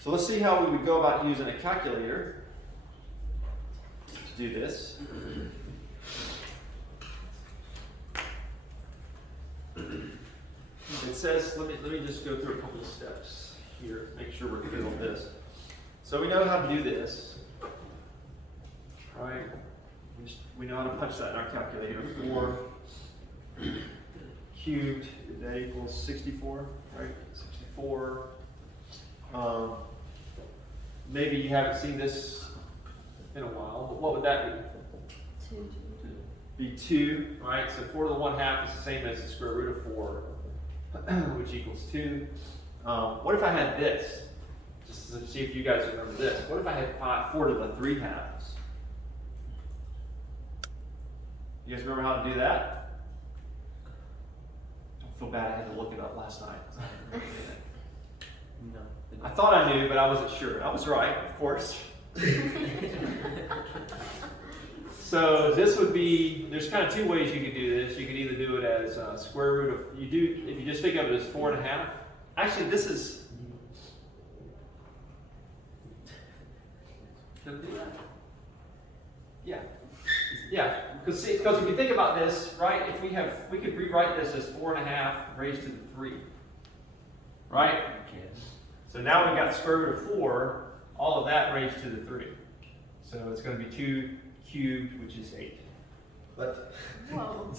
So let's see how we would go about using a calculator to do this. It says, let me just go through a couple of steps here, make sure we're good on this. So we know how to do this. All right. We know how to punch that in our calculator. 4 cubed, that equals 64, right? 64. Maybe you haven't seen this in a while, but what would that be? 2. Be 2, right? So 4 to the 1/2 is the same as the square root of 4, which equals 2. What if I had this? Just to see if you guys remember this. What if I had 4 to the 3/2? You guys remember how to do that? Don't feel bad, I had to look it up last night. No. I thought I knew, but I wasn't sure. I was right, of course. So this would be, there's kind of 2 ways you could do this. You could either do it as square root of, if you just think of it as 4.5. Actually, this is, Can we do that? yeah, because if you think about this, right, we could rewrite this as 4.5 raised to the 3, right? Okay. So now we've got the square root of 4, all of that raised to the 3. So it's going to be 2 cubed, which is 8. But Whoa.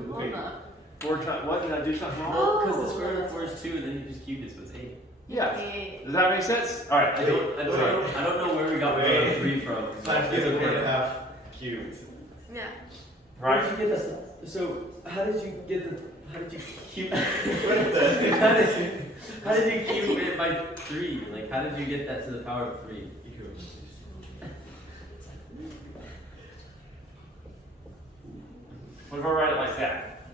Wait. Hold up. 4 times, what, did I do something wrong? Well, because the square root of 4 is 2, and then you just cubed it, so it's 8. Yeah. Yeah. Does that make sense? Alright. I don't know where we got the 3 from. Times the 1/2 cubed. Yeah. Right. How did you get that? So, how did you get the, how did you cube, how did you cube it by 3? Like, how did you get that to the power of 3? What if I write it like that?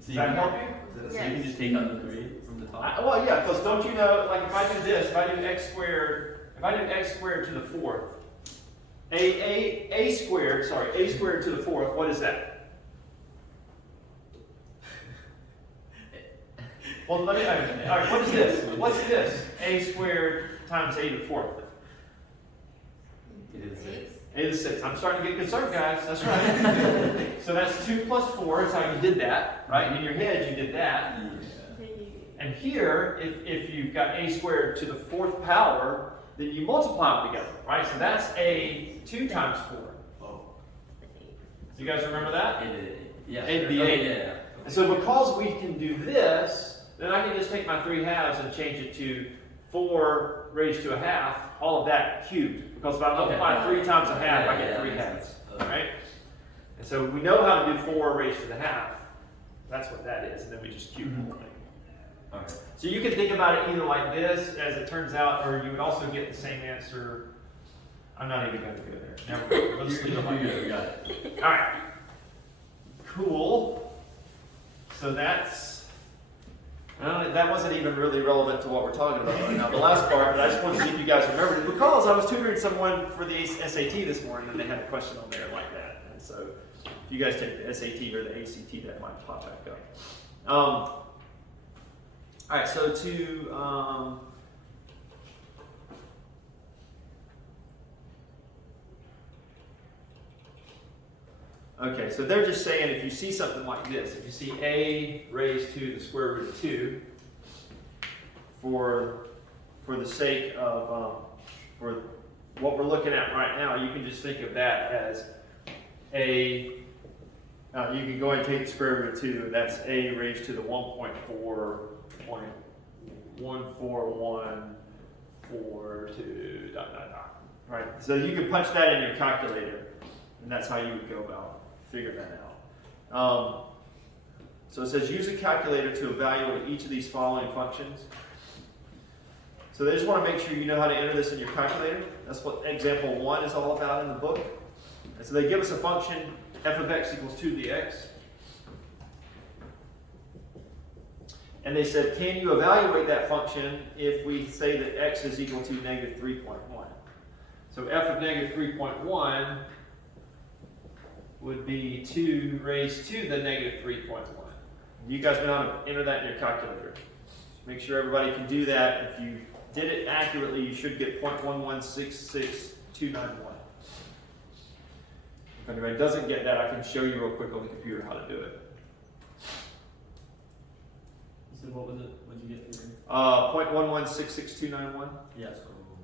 So Does that help you? So you can just take out the 3 from the top? Well, yeah, because don't you know, like if I do this, if I do x squared to the 4th, a squared to the 4th, what is that? Well, let me, all right, what is this? What's this? A squared times a to the 4th. It is 6. A to the 6th. I'm starting to get concerned, guys. That's right. So that's 2 plus 4 is how you did that, right? In your head, you did that. And here, if you've got a squared to the 4th power, then you multiply them together, right? So that's a 2 times 4. Oh. You guys remember that? Yeah. It'd be Okay, 8. yeah. And so because we can do this, then I can just take my 3/2 and change it to 4 raised to a half, all of that cubed. Because if I multiply 3 times a half, I get 3/2, right? And so we know how to do 4 raised to the half. That's what that is, and then we just cube the whole thing. Alright. So you can think about it either like this, as it turns out, or you would also get the same answer. I'm not even going to go there. Never mind. Let's leave it like that. We got it. All right. Cool. So that's. That wasn't even really relevant to what we're talking about right now. The last part, but I just wanted to see if you guys remembered it because I was tutoring someone for the SAT this morning, and they had a question on there like that. And so, if you guys take the SAT or the ACT, that might pop back up. All right. So to okay, so they're just saying if you see something like this, if you see a raised to the square root of 2, for the sake of, for what we're looking at right now, you can just think of that as a, you can go ahead and take the square root of 2, that's a raised to the 1.141442, dot, dot, dot. Right, so you can punch that in your calculator, and that's how you would go about figuring that out. So it says use a calculator to evaluate each of these following functions. So they just want to make sure you know how to enter this in your calculator. That's what example 1 is all about in the book. And so they give us a function, f of x equals 2 to the x. And they said, can you evaluate that function if we say that x is equal to negative 3.1? So f of negative 3.1 would be 2 raised to the negative 3.1. You guys know how to enter that in your calculator. Make sure everybody can do that. If you did it accurately, you should get 0.1166291. If anybody doesn't get that, I can show you real quick on the computer how to do it. So what was it? What did you get for 0.1166291. Yeah.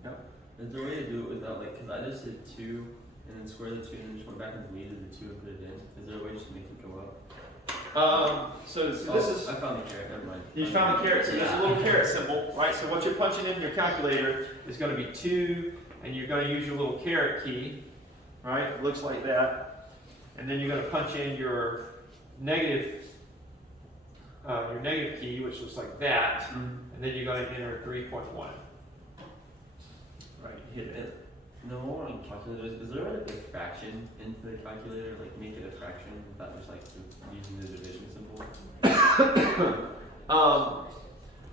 Yep. Is there a way to do it without, like, because I just did 2 and then square the 2 and then just went back and deleted the 2 and put it in. Is there a way just to make it go up? So this is. I found the caret, never mind. You found the caret, so there's a little caret symbol, right? So what you're punching in your calculator is going to be 2, and you're going to use your little caret key, right? It looks like that. And then you're going to punch in your negative key, which looks like that, and then you're going to enter 3.1. Right, hit it. No, what I'm talking about is there a fraction into the calculator, like make it a fraction without just like using the division symbol?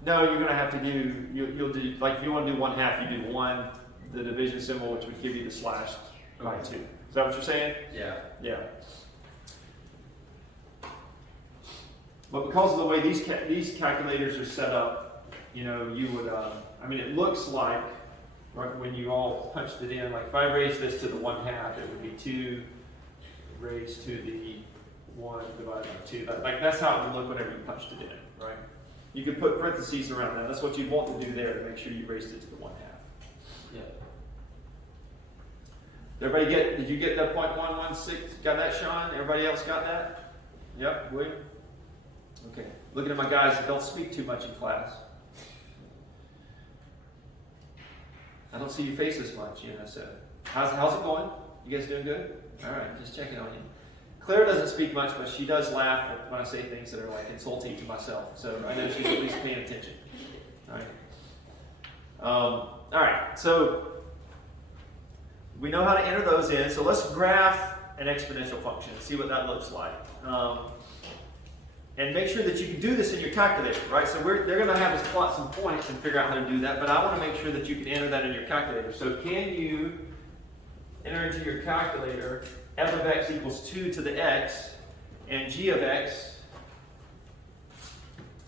No, you're going to have to do, you'll do, like if you want to do 1/2, you do 1, the division symbol, which would give you the slash by 2. Is that what you're saying? Yeah. Yeah. But because of the way these calculators are set up, you know, you would, I mean, it looks like, right, when you all punched it in, like if I raised this to the 1/2, it would be 2 raised to the 1 divided by 2. Like that's how it would look whenever you punched it in, right? You could put parentheses around that. That's what you want to do there to make sure you raised it to the 1/2. Yeah. Did you get that 0.116? Got that, Sean? Everybody else got that? Yep, William? Okay, looking at my guys that don't speak too much in class. I don't see your faces much, so how's it going? You guys doing good? All right, just checking on you. Claire doesn't speak much, but she does laugh when I say things that are like insulting to myself, so I know she's at least paying attention. All right, so we know how to enter those in, so let's graph an exponential function and see what that looks like. And make sure that you can do this in your calculator, right? So they're going to have us plot some points and figure out how to do that, but I want to make sure that you can enter that in your calculator. So can you enter into your calculator f of x equals 2 to the x and g of x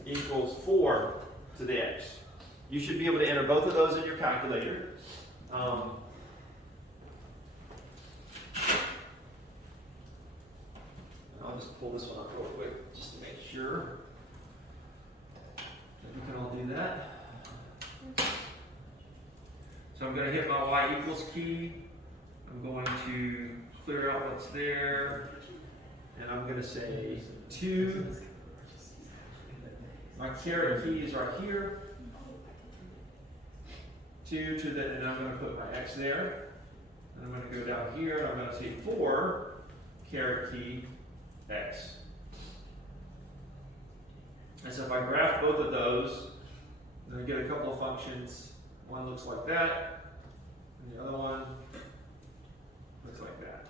equals 4 to the x? You should be able to enter both of those in your calculator. I'll just pull this one up real quick just to make sure that we can all do that. So I'm going to hit my y equals key. I'm going to clear out what's there. And I'm going to say 2. My caret key is right here. 2 to the, and I'm going to put my x there. And I'm going to go down here and I'm going to say 4 caret key x. And so if I graph both of those, then I get a couple of functions. One looks like that, and the other one looks like that.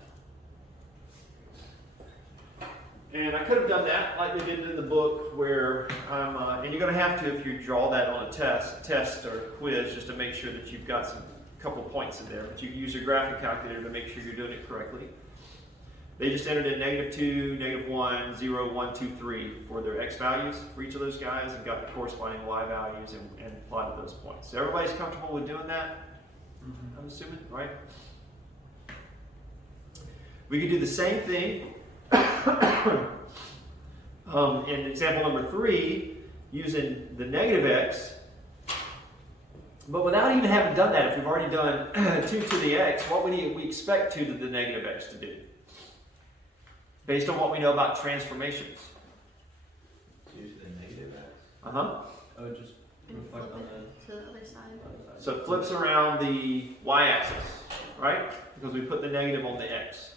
And I could have done that like they did in the book where and you're going to have to if you draw that on a test or quiz just to make sure that you've got some couple points in there. But you can use your graphing calculator to make sure you're doing it correctly. They just entered in -2, -1, 0, 1, 2, 3 for their x values for each of those guys and got the corresponding y values and plotted those points. So everybody's comfortable with doing that? I'm assuming, right? We could do the same thing in example number 3 using the negative x. But without even having done that, if we've already done 2 to the x, what we expect 2 to the negative x to do? Based on what we know about transformations. Use the negative x. Oh, Just reflect on the To the other side. other side. so it flips around the y-axis, right? Because we put the negative on the x.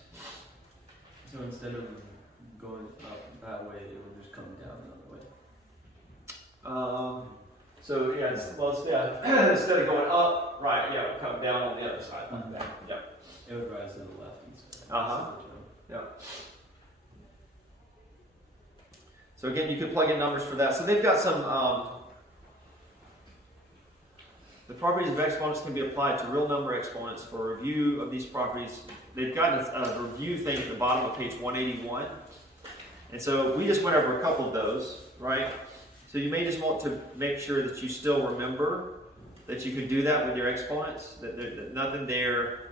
So instead of going up that way, it would just come down another way. So yeah, instead of going up, right? Yeah, it'll come down on the other side like that. Yep. It would rise to the left instead. Yep. So again, you can plug in numbers for that. So they've got some. The properties of exponents can be applied to real number exponents. For a review of these properties, they've got a review thing at the bottom of page 181. And so we just went over a couple of those, right? So you may just want to make sure that you still remember that you can do that with your exponents, that nothing there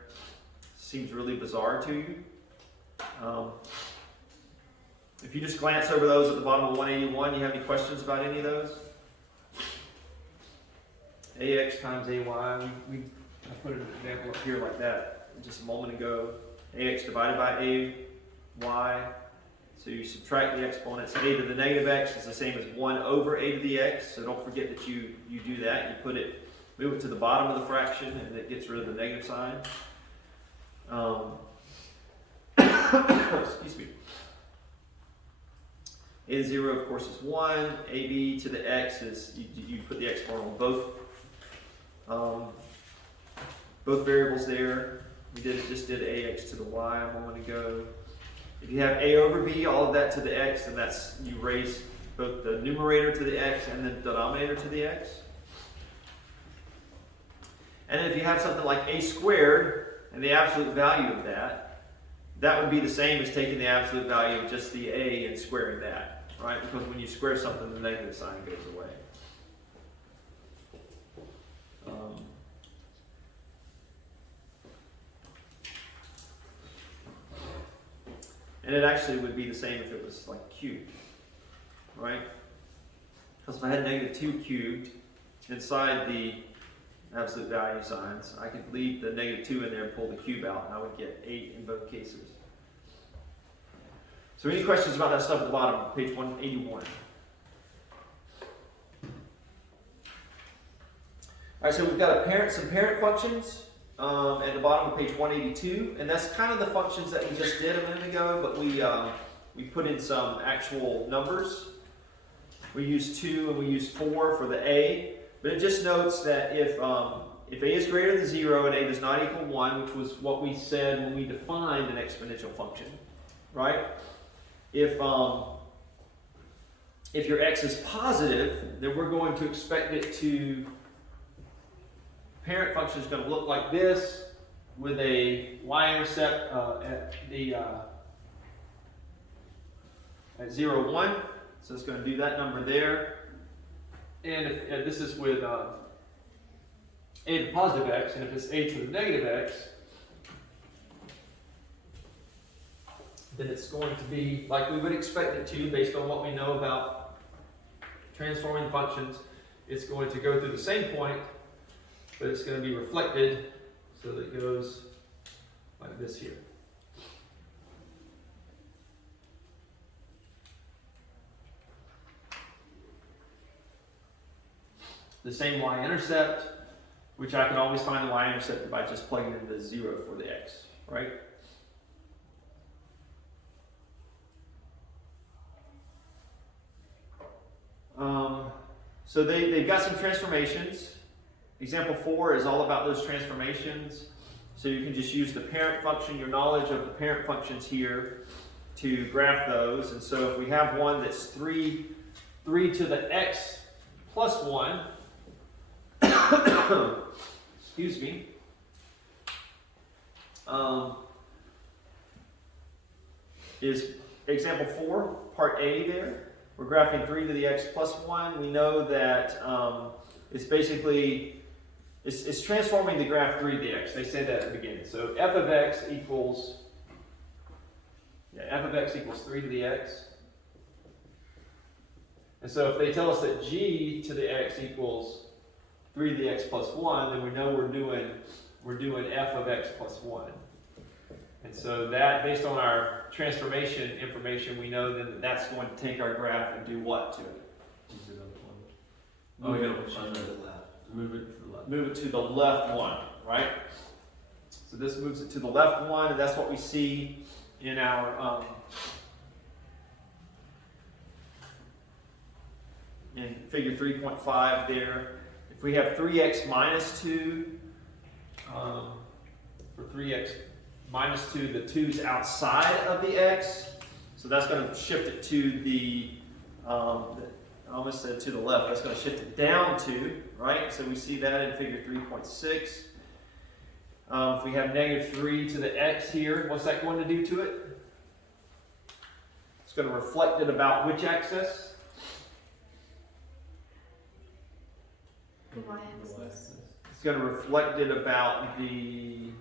seems really bizarre to you. If you just glance over those at the bottom of 181, you have any questions about any of those? AX times AY, I put an example up here like that just a moment ago. AX divided by AY. So you subtract the exponents. A to the negative x is the same as 1 over a to the x. So don't forget that you do that. You move it to the bottom of the fraction and it gets rid of the negative sign. Excuse me. A to 0, of course, is 1. AB to the x is, you put the exponent on both variables there. We just did ax to the y a moment ago. If you have a over b, all of that to the x, and that's, you raise both the numerator to the x and the denominator to the x. And then if you have something like a squared and the absolute value of that, that would be the same as taking the absolute value of just the a and squaring that, right? Because when you square something, the negative sign goes away. And it actually would be the same if it was like cubed, right? Because if I had -2 cubed inside the absolute value signs, I could leave the -2 in there and pull the cube out, and I would get 8 in both cases. So any questions about that stuff at the bottom, page 181? right, so we've got some parent functions at the bottom of page 182, and that's kind of the functions that we just did a minute ago, but we put in some actual numbers. We use 2 and we use 4 for the a, but it just notes that if a is greater than 0 and a does not equal 1, which was what we said when we defined an exponential function, right? If your x is positive, then we're going to expect it to, parent function is going to look like this with a y-intercept at 0, 1. So it's going to do that number there. And if this is with a to the positive x, and if it's a to the negative x, then it's going to be like we would expect it to based on what we know about transforming functions. It's going to go through the same point, but it's going to be reflected so that it goes like this here. The same y-intercept, which I can always find the y-intercept by just plugging in the 0 for the x, right? So they've got some transformations. Example 4 is all about those transformations. So you can just use the parent function, your knowledge of the parent functions here, to graph those. And so if we have one that's 3 to the x plus 1, excuse me, is example 4, part A there. We're graphing 3 to the x plus 1. We know that it's basically, it's transforming the graph 3 to the x. They say that at the beginning. So f of x equals, f of x equals 3 to the x. And so if they tell us that g to the x equals 3 to the x plus 1, then we know we're doing f of x plus 1. And so that, based on our transformation information, we know then that that's going to take our graph and do what to it? Oh, yeah, on the left. Move it to the left. Move it to the left 1, right? So this moves it to the left 1, and that's what we see in our in figure 3.5 there. If we have 3x minus 2, for 3x minus 2, the 2's outside of the x, so that's going to shift it to the, I almost said to the left, that's going to shift it down to, right? So we see that in figure 3.6. If we have negative 3 to the x here, what's that going to do to it? It's going to reflect it about which axis? The y-axis. It's going to reflect it about the,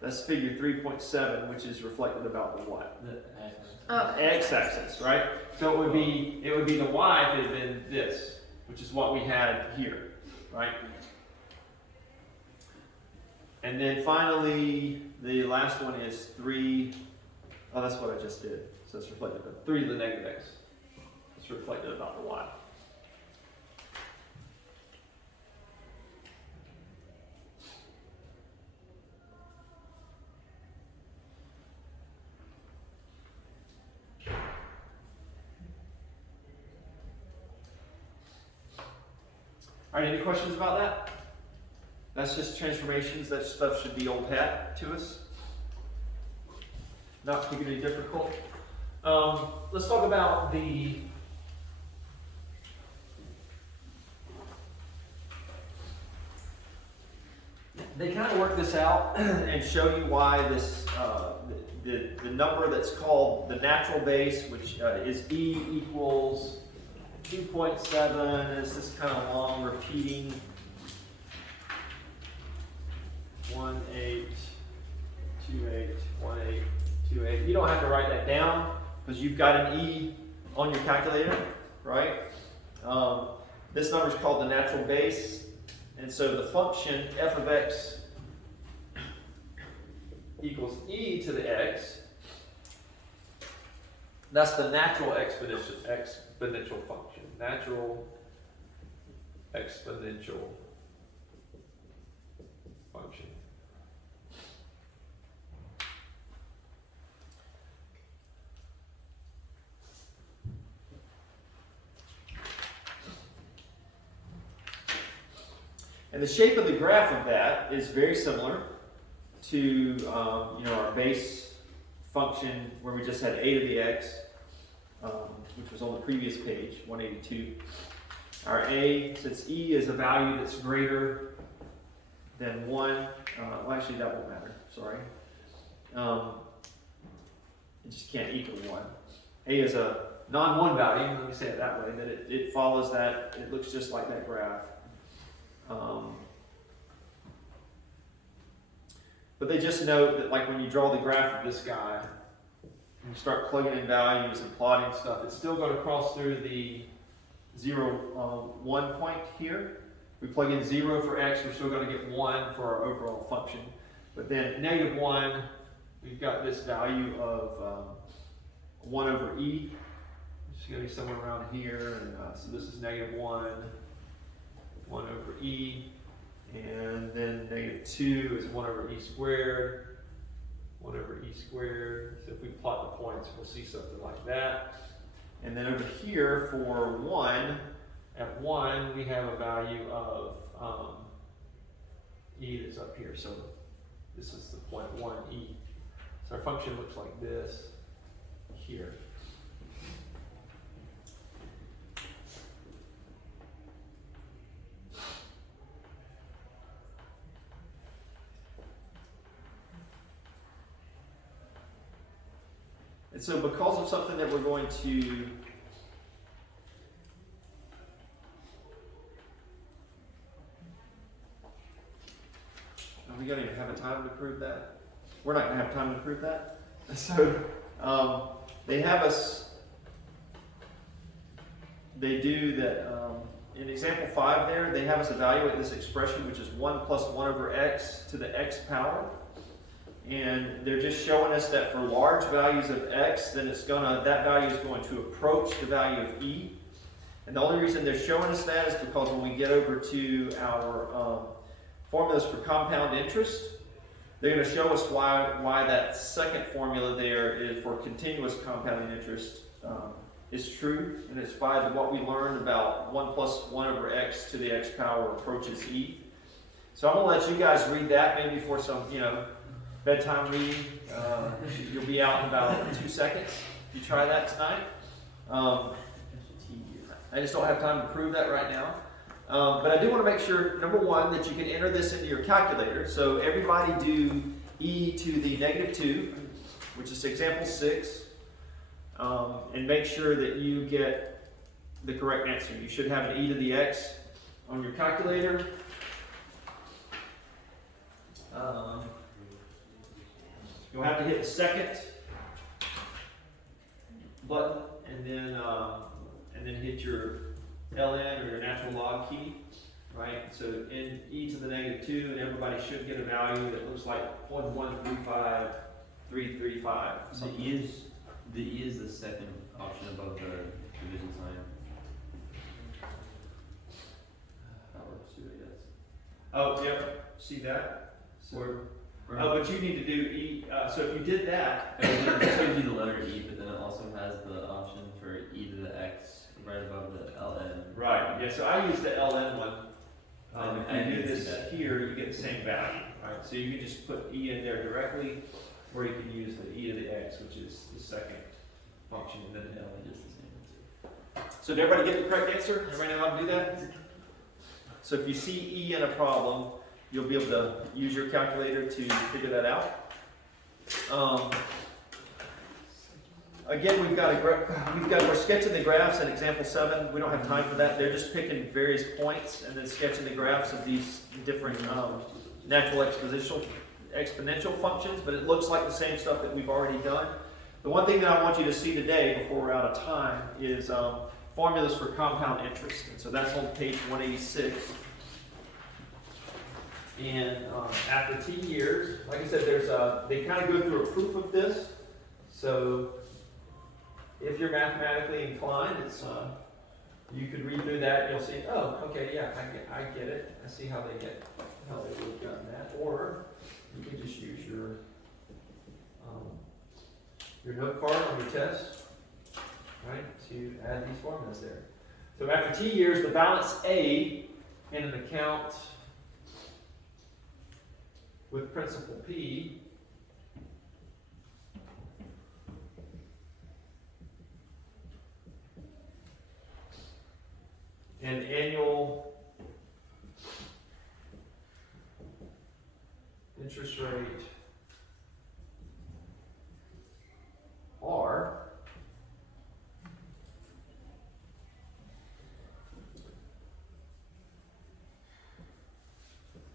that's figure 3.7, which is reflected about the what? The x. Oh. X-axis, right? So it would be the y if it had been this, which is what we had here, right? And then finally, the last one is 3, oh, that's what I just did. So it's reflected about 3 to the negative x. It's reflected about the y. All right, any questions about that? That's just transformations. That stuff should be old hat to us. Not particularly difficult. Let's talk about the they kind of work this out and show you why this the number that's called the natural base, which is e equals 2.7, is this kind of long repeating 1828, 1828. You don't have to write that down because you've got an e on your calculator, right? This number is called the natural base, and so the function f of x equals e to the x. That's the natural exponential function. Natural exponential function. And the shape of the graph of that is very similar to our base function where we just had a to the x, which was on the previous page, 182. Our a, since e is a value that's greater than 1, well actually that won't matter, sorry. It just can't equal 1. A is a non-1 value, let me say it that way, that it follows that, it looks just like that graph. But they just note that like when you draw the graph of this guy, and you start plugging in values and plotting stuff, it's still going to cross through the 0, 1 point here. We plug in 0 for x, we're still going to get 1 for our overall function. But then -1, we've got this value of 1 over e. It's going to be somewhere around here, and so this is -1. 1 over e, and then -2 is 1 over e squared, 1 over e squared. So if we plot the points, we'll see something like that. And then over here for 1, at 1 we have a value of e that's up here. So this is the point 1e. So our function looks like this here. And so because of something that we're going to are we going to have a time to prove that? We're not going to have time to prove that. So they have us, they do that in example 5 there, they have us evaluate this expression, which is 1 plus 1 over x to the x power. And they're just showing us that for large values of x, then that value is going to approach the value of e. And the only reason they're showing us that is because when we get over to our formulas for compound interest, they're going to show us why that second formula there is for continuous compounding interest is true. And it's by what we learned about 1 plus 1 over x to the x power approaches e. So I'm going to let you guys read that maybe for some, bedtime reading. You'll be out in about 2 seconds. You try that tonight. I just don't have time to prove that right now. But I do want to make sure, number one, that you can enter this into your calculator. So everybody do e to the -2, which is example 6. And make sure that you get the correct answer. You should have an e to the x on your calculator. You'll have to hit the second button and then hit your ln or your natural log key, right? So in e to the -2, and everybody should get a value that looks like 0.135335. So the e is the second option above the division sign. That works too, I guess. Oh, yep. See that? So. Oh, but you need to do e. So if you did that, It gives you the letter e, but then it also has the option for e to the x right above the ln. right? Yeah. So I use the ln one. If I you do didn't see this that. here, you get the same value, right? So you can just put e in there directly, or you can use the e to the x, which is the second function, and then the ln. Just the same. So did everybody get the correct answer? Everybody know how to do that? So if you see e in a problem, you'll be able to use your calculator to figure that out. Again, we're sketching the graphs in example 7. We don't have time for that. They're just picking various points and then sketching the graphs of these different natural exponential functions, but it looks like the same stuff that we've already done. The one thing that I want you to see today before we're out of time is formulas for compound interest. And so that's on page 186. And after t years, like I said, they kind of go through a proof of this. So if you're mathematically inclined, You could read through that, you'll see, oh, okay, yeah, I get it. I see how they would have gotten that. Or you could just use your note card on your test, right, to add these formulas there. So after T years, the balance A in an account with principal P and annual interest rate R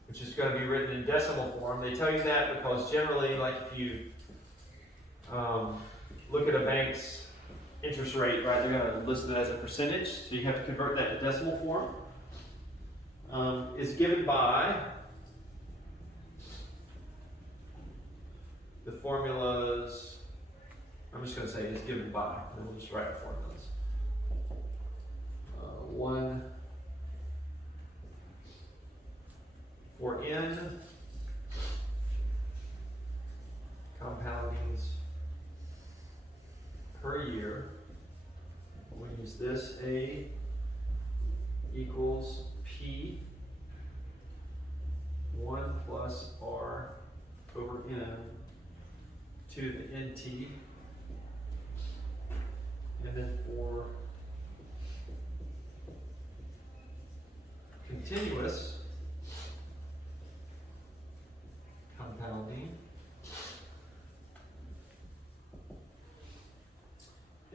which is going to be written in decimal form. They tell you that because generally, like if you look at a bank's interest rate, right, they're going to list it as a percentage, so you have to convert that to decimal form. Is given by the formulas, I'm just going to say is given by, and we'll just write the formulas. One for N compoundings per year, we use this A equals P 1 plus R over N to the NT, and then for continuous compounding,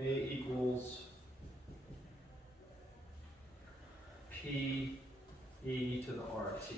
A equals P E to the RT.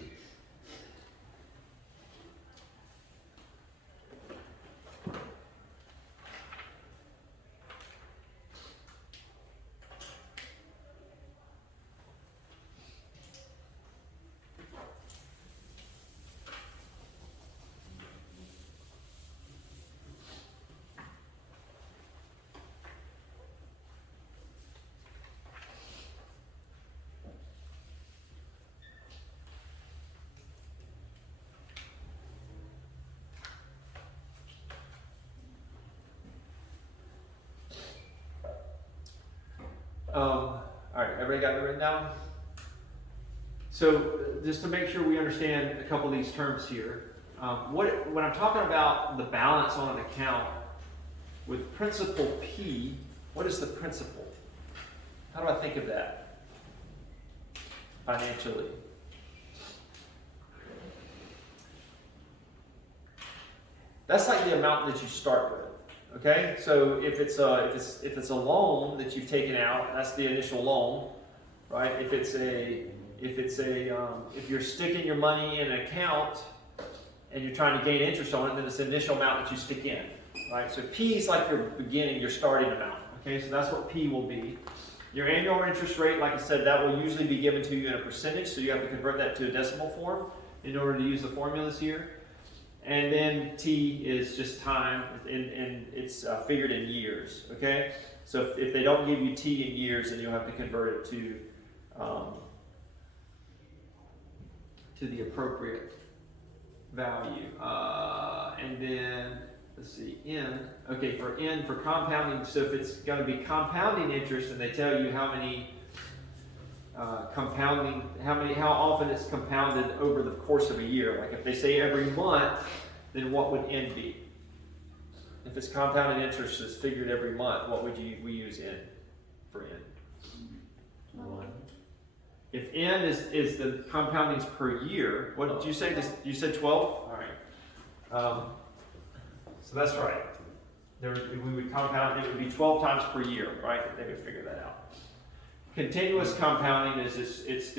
All right, everybody got it written down? So just to make sure we understand a couple of these terms here, when I'm talking about the balance on an account with principal P, what is the principal? How do I think of that financially? That's like the amount that you start with. Okay, so if it's a loan that you've taken out, that's the initial loan, right? If you're sticking your money in an account and you're trying to gain interest on it, then it's the initial amount that you stick in, right? So P is like your beginning, your starting amount. Okay, so that's what P will be. Your annual interest rate, like I said, that will usually be given to you in a percentage, so you have to convert that to a decimal form in order to use the formulas here. And then T is just time, and it's figured in years, okay? So if they don't give you T in years, then you'll have to convert it to the appropriate value. And then, let's see, N. Okay, for N, for compounding, so if it's going to be compounding interest, and they tell you how many how often it's compounded over the course of a year. Like if they say every month, then what would N be? If it's compounded interest is figured every month, what would we use N for N? 1. If N is the compoundings per year, what did you say? You said 12? All right. So that's right. We would compound, it would be 12 times per year, right? They would figure that out. Continuous compounding is if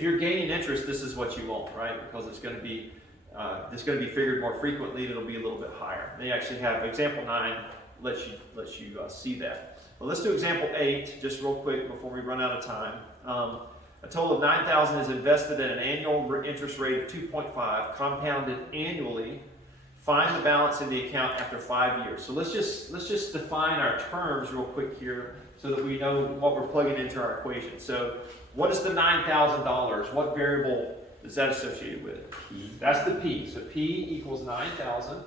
you're gaining interest, this is what you want, right? Because it's going to be figured more frequently, and it'll be a little bit higher. They actually have example 9 lets you see that. Well, let's do example 8 just real quick before we run out of time. A total of $9,000 is invested at an annual interest rate of 2.5, compounded annually find the balance in the account after 5 years. So let's just define our terms real quick here so that we know what we're plugging into our equation. So what is the $9,000? What variable is that associated with? P. That's the P. So P equals 9,000.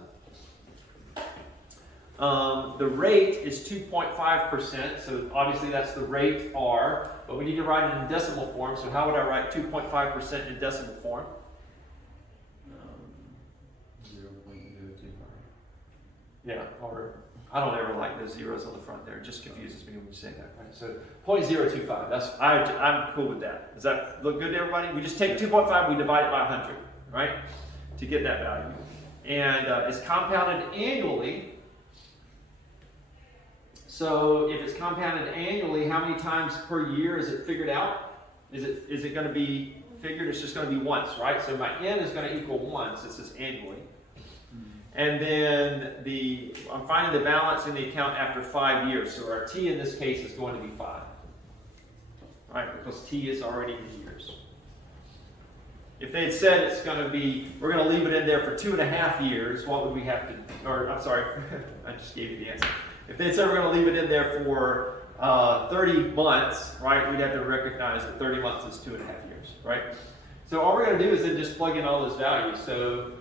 The rate is 2.5%, so obviously that's the rate R, but we need to write it in decimal form, so how would I write 2.5% in decimal form? 0.025. Yeah, or I don't ever like those zeros on the front there, it just confuses me when you say that, right? So 0.025, I'm cool with that. Does that look good to everybody? We just take 2.5, we divide it by 100, right? To get that value. And it's compounded annually. So if it's compounded annually, how many times per year is it figured out? Is it going to be figured? It's just going to be once, right? So my n is going to equal 1 since it's annually. And then I'm finding the balance in the account after 5 years. So our t in this case is going to be 5, right? Because t is already in years. If they had said it's going to be, we're going to leave it in there for 2.5 years, what would we have to, or I'm sorry, I just gave you the answer. If they said we're going to leave it in there for 30 months, right, we'd have to recognize that 30 months is 2.5 years, right? So all we're going to do is then just plug in all those values. So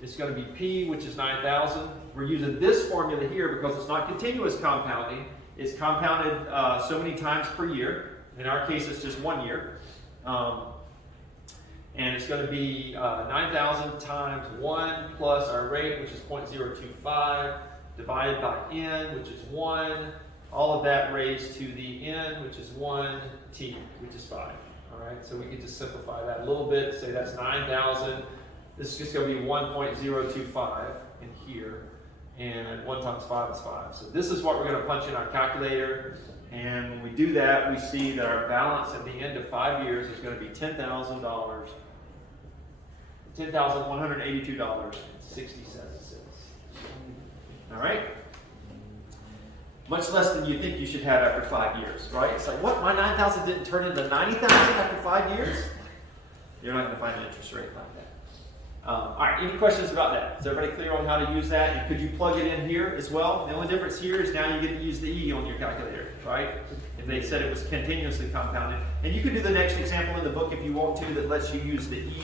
it's going to be P, which is 9,000. We're using this formula here because it's not continuous compounding. It's compounded so many times per year. In our case, it's just 1 year. And it's going to be 9,000 times 1 plus our rate, which is 0.025. Divided by n, which is 1, all of that raised to the n, which is 1, t, which is 5. All right, so we can just simplify that a little bit, say that's 9,000. This is just going to be 1.025 in here, and 1 times 5 is 5. So this is what we're going to punch in our calculator, and when we do that, we see that our balance at the end of 5 years is going to be $10,000, $10,182.67. All right? Much less than you think you should have after 5 years, right? It's like, what? My 9,000 didn't turn into 90,000 after 5 years? You're not going to find an interest rate like that. All right, any questions about that? Is everybody clear on how to use that? And could you plug it in here as well? The only difference here is now you get to use the E on your calculator, right? If they said it was continuously compounded. And you can do the next example in the book if you want to that lets you use the E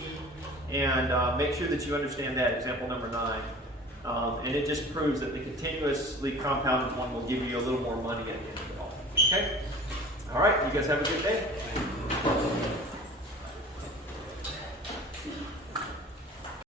and make sure that you understand that, example number 9. And it just proves that the continuously compounded one will give you a little more money at the end of it all. Okay? All right, you guys have a good day.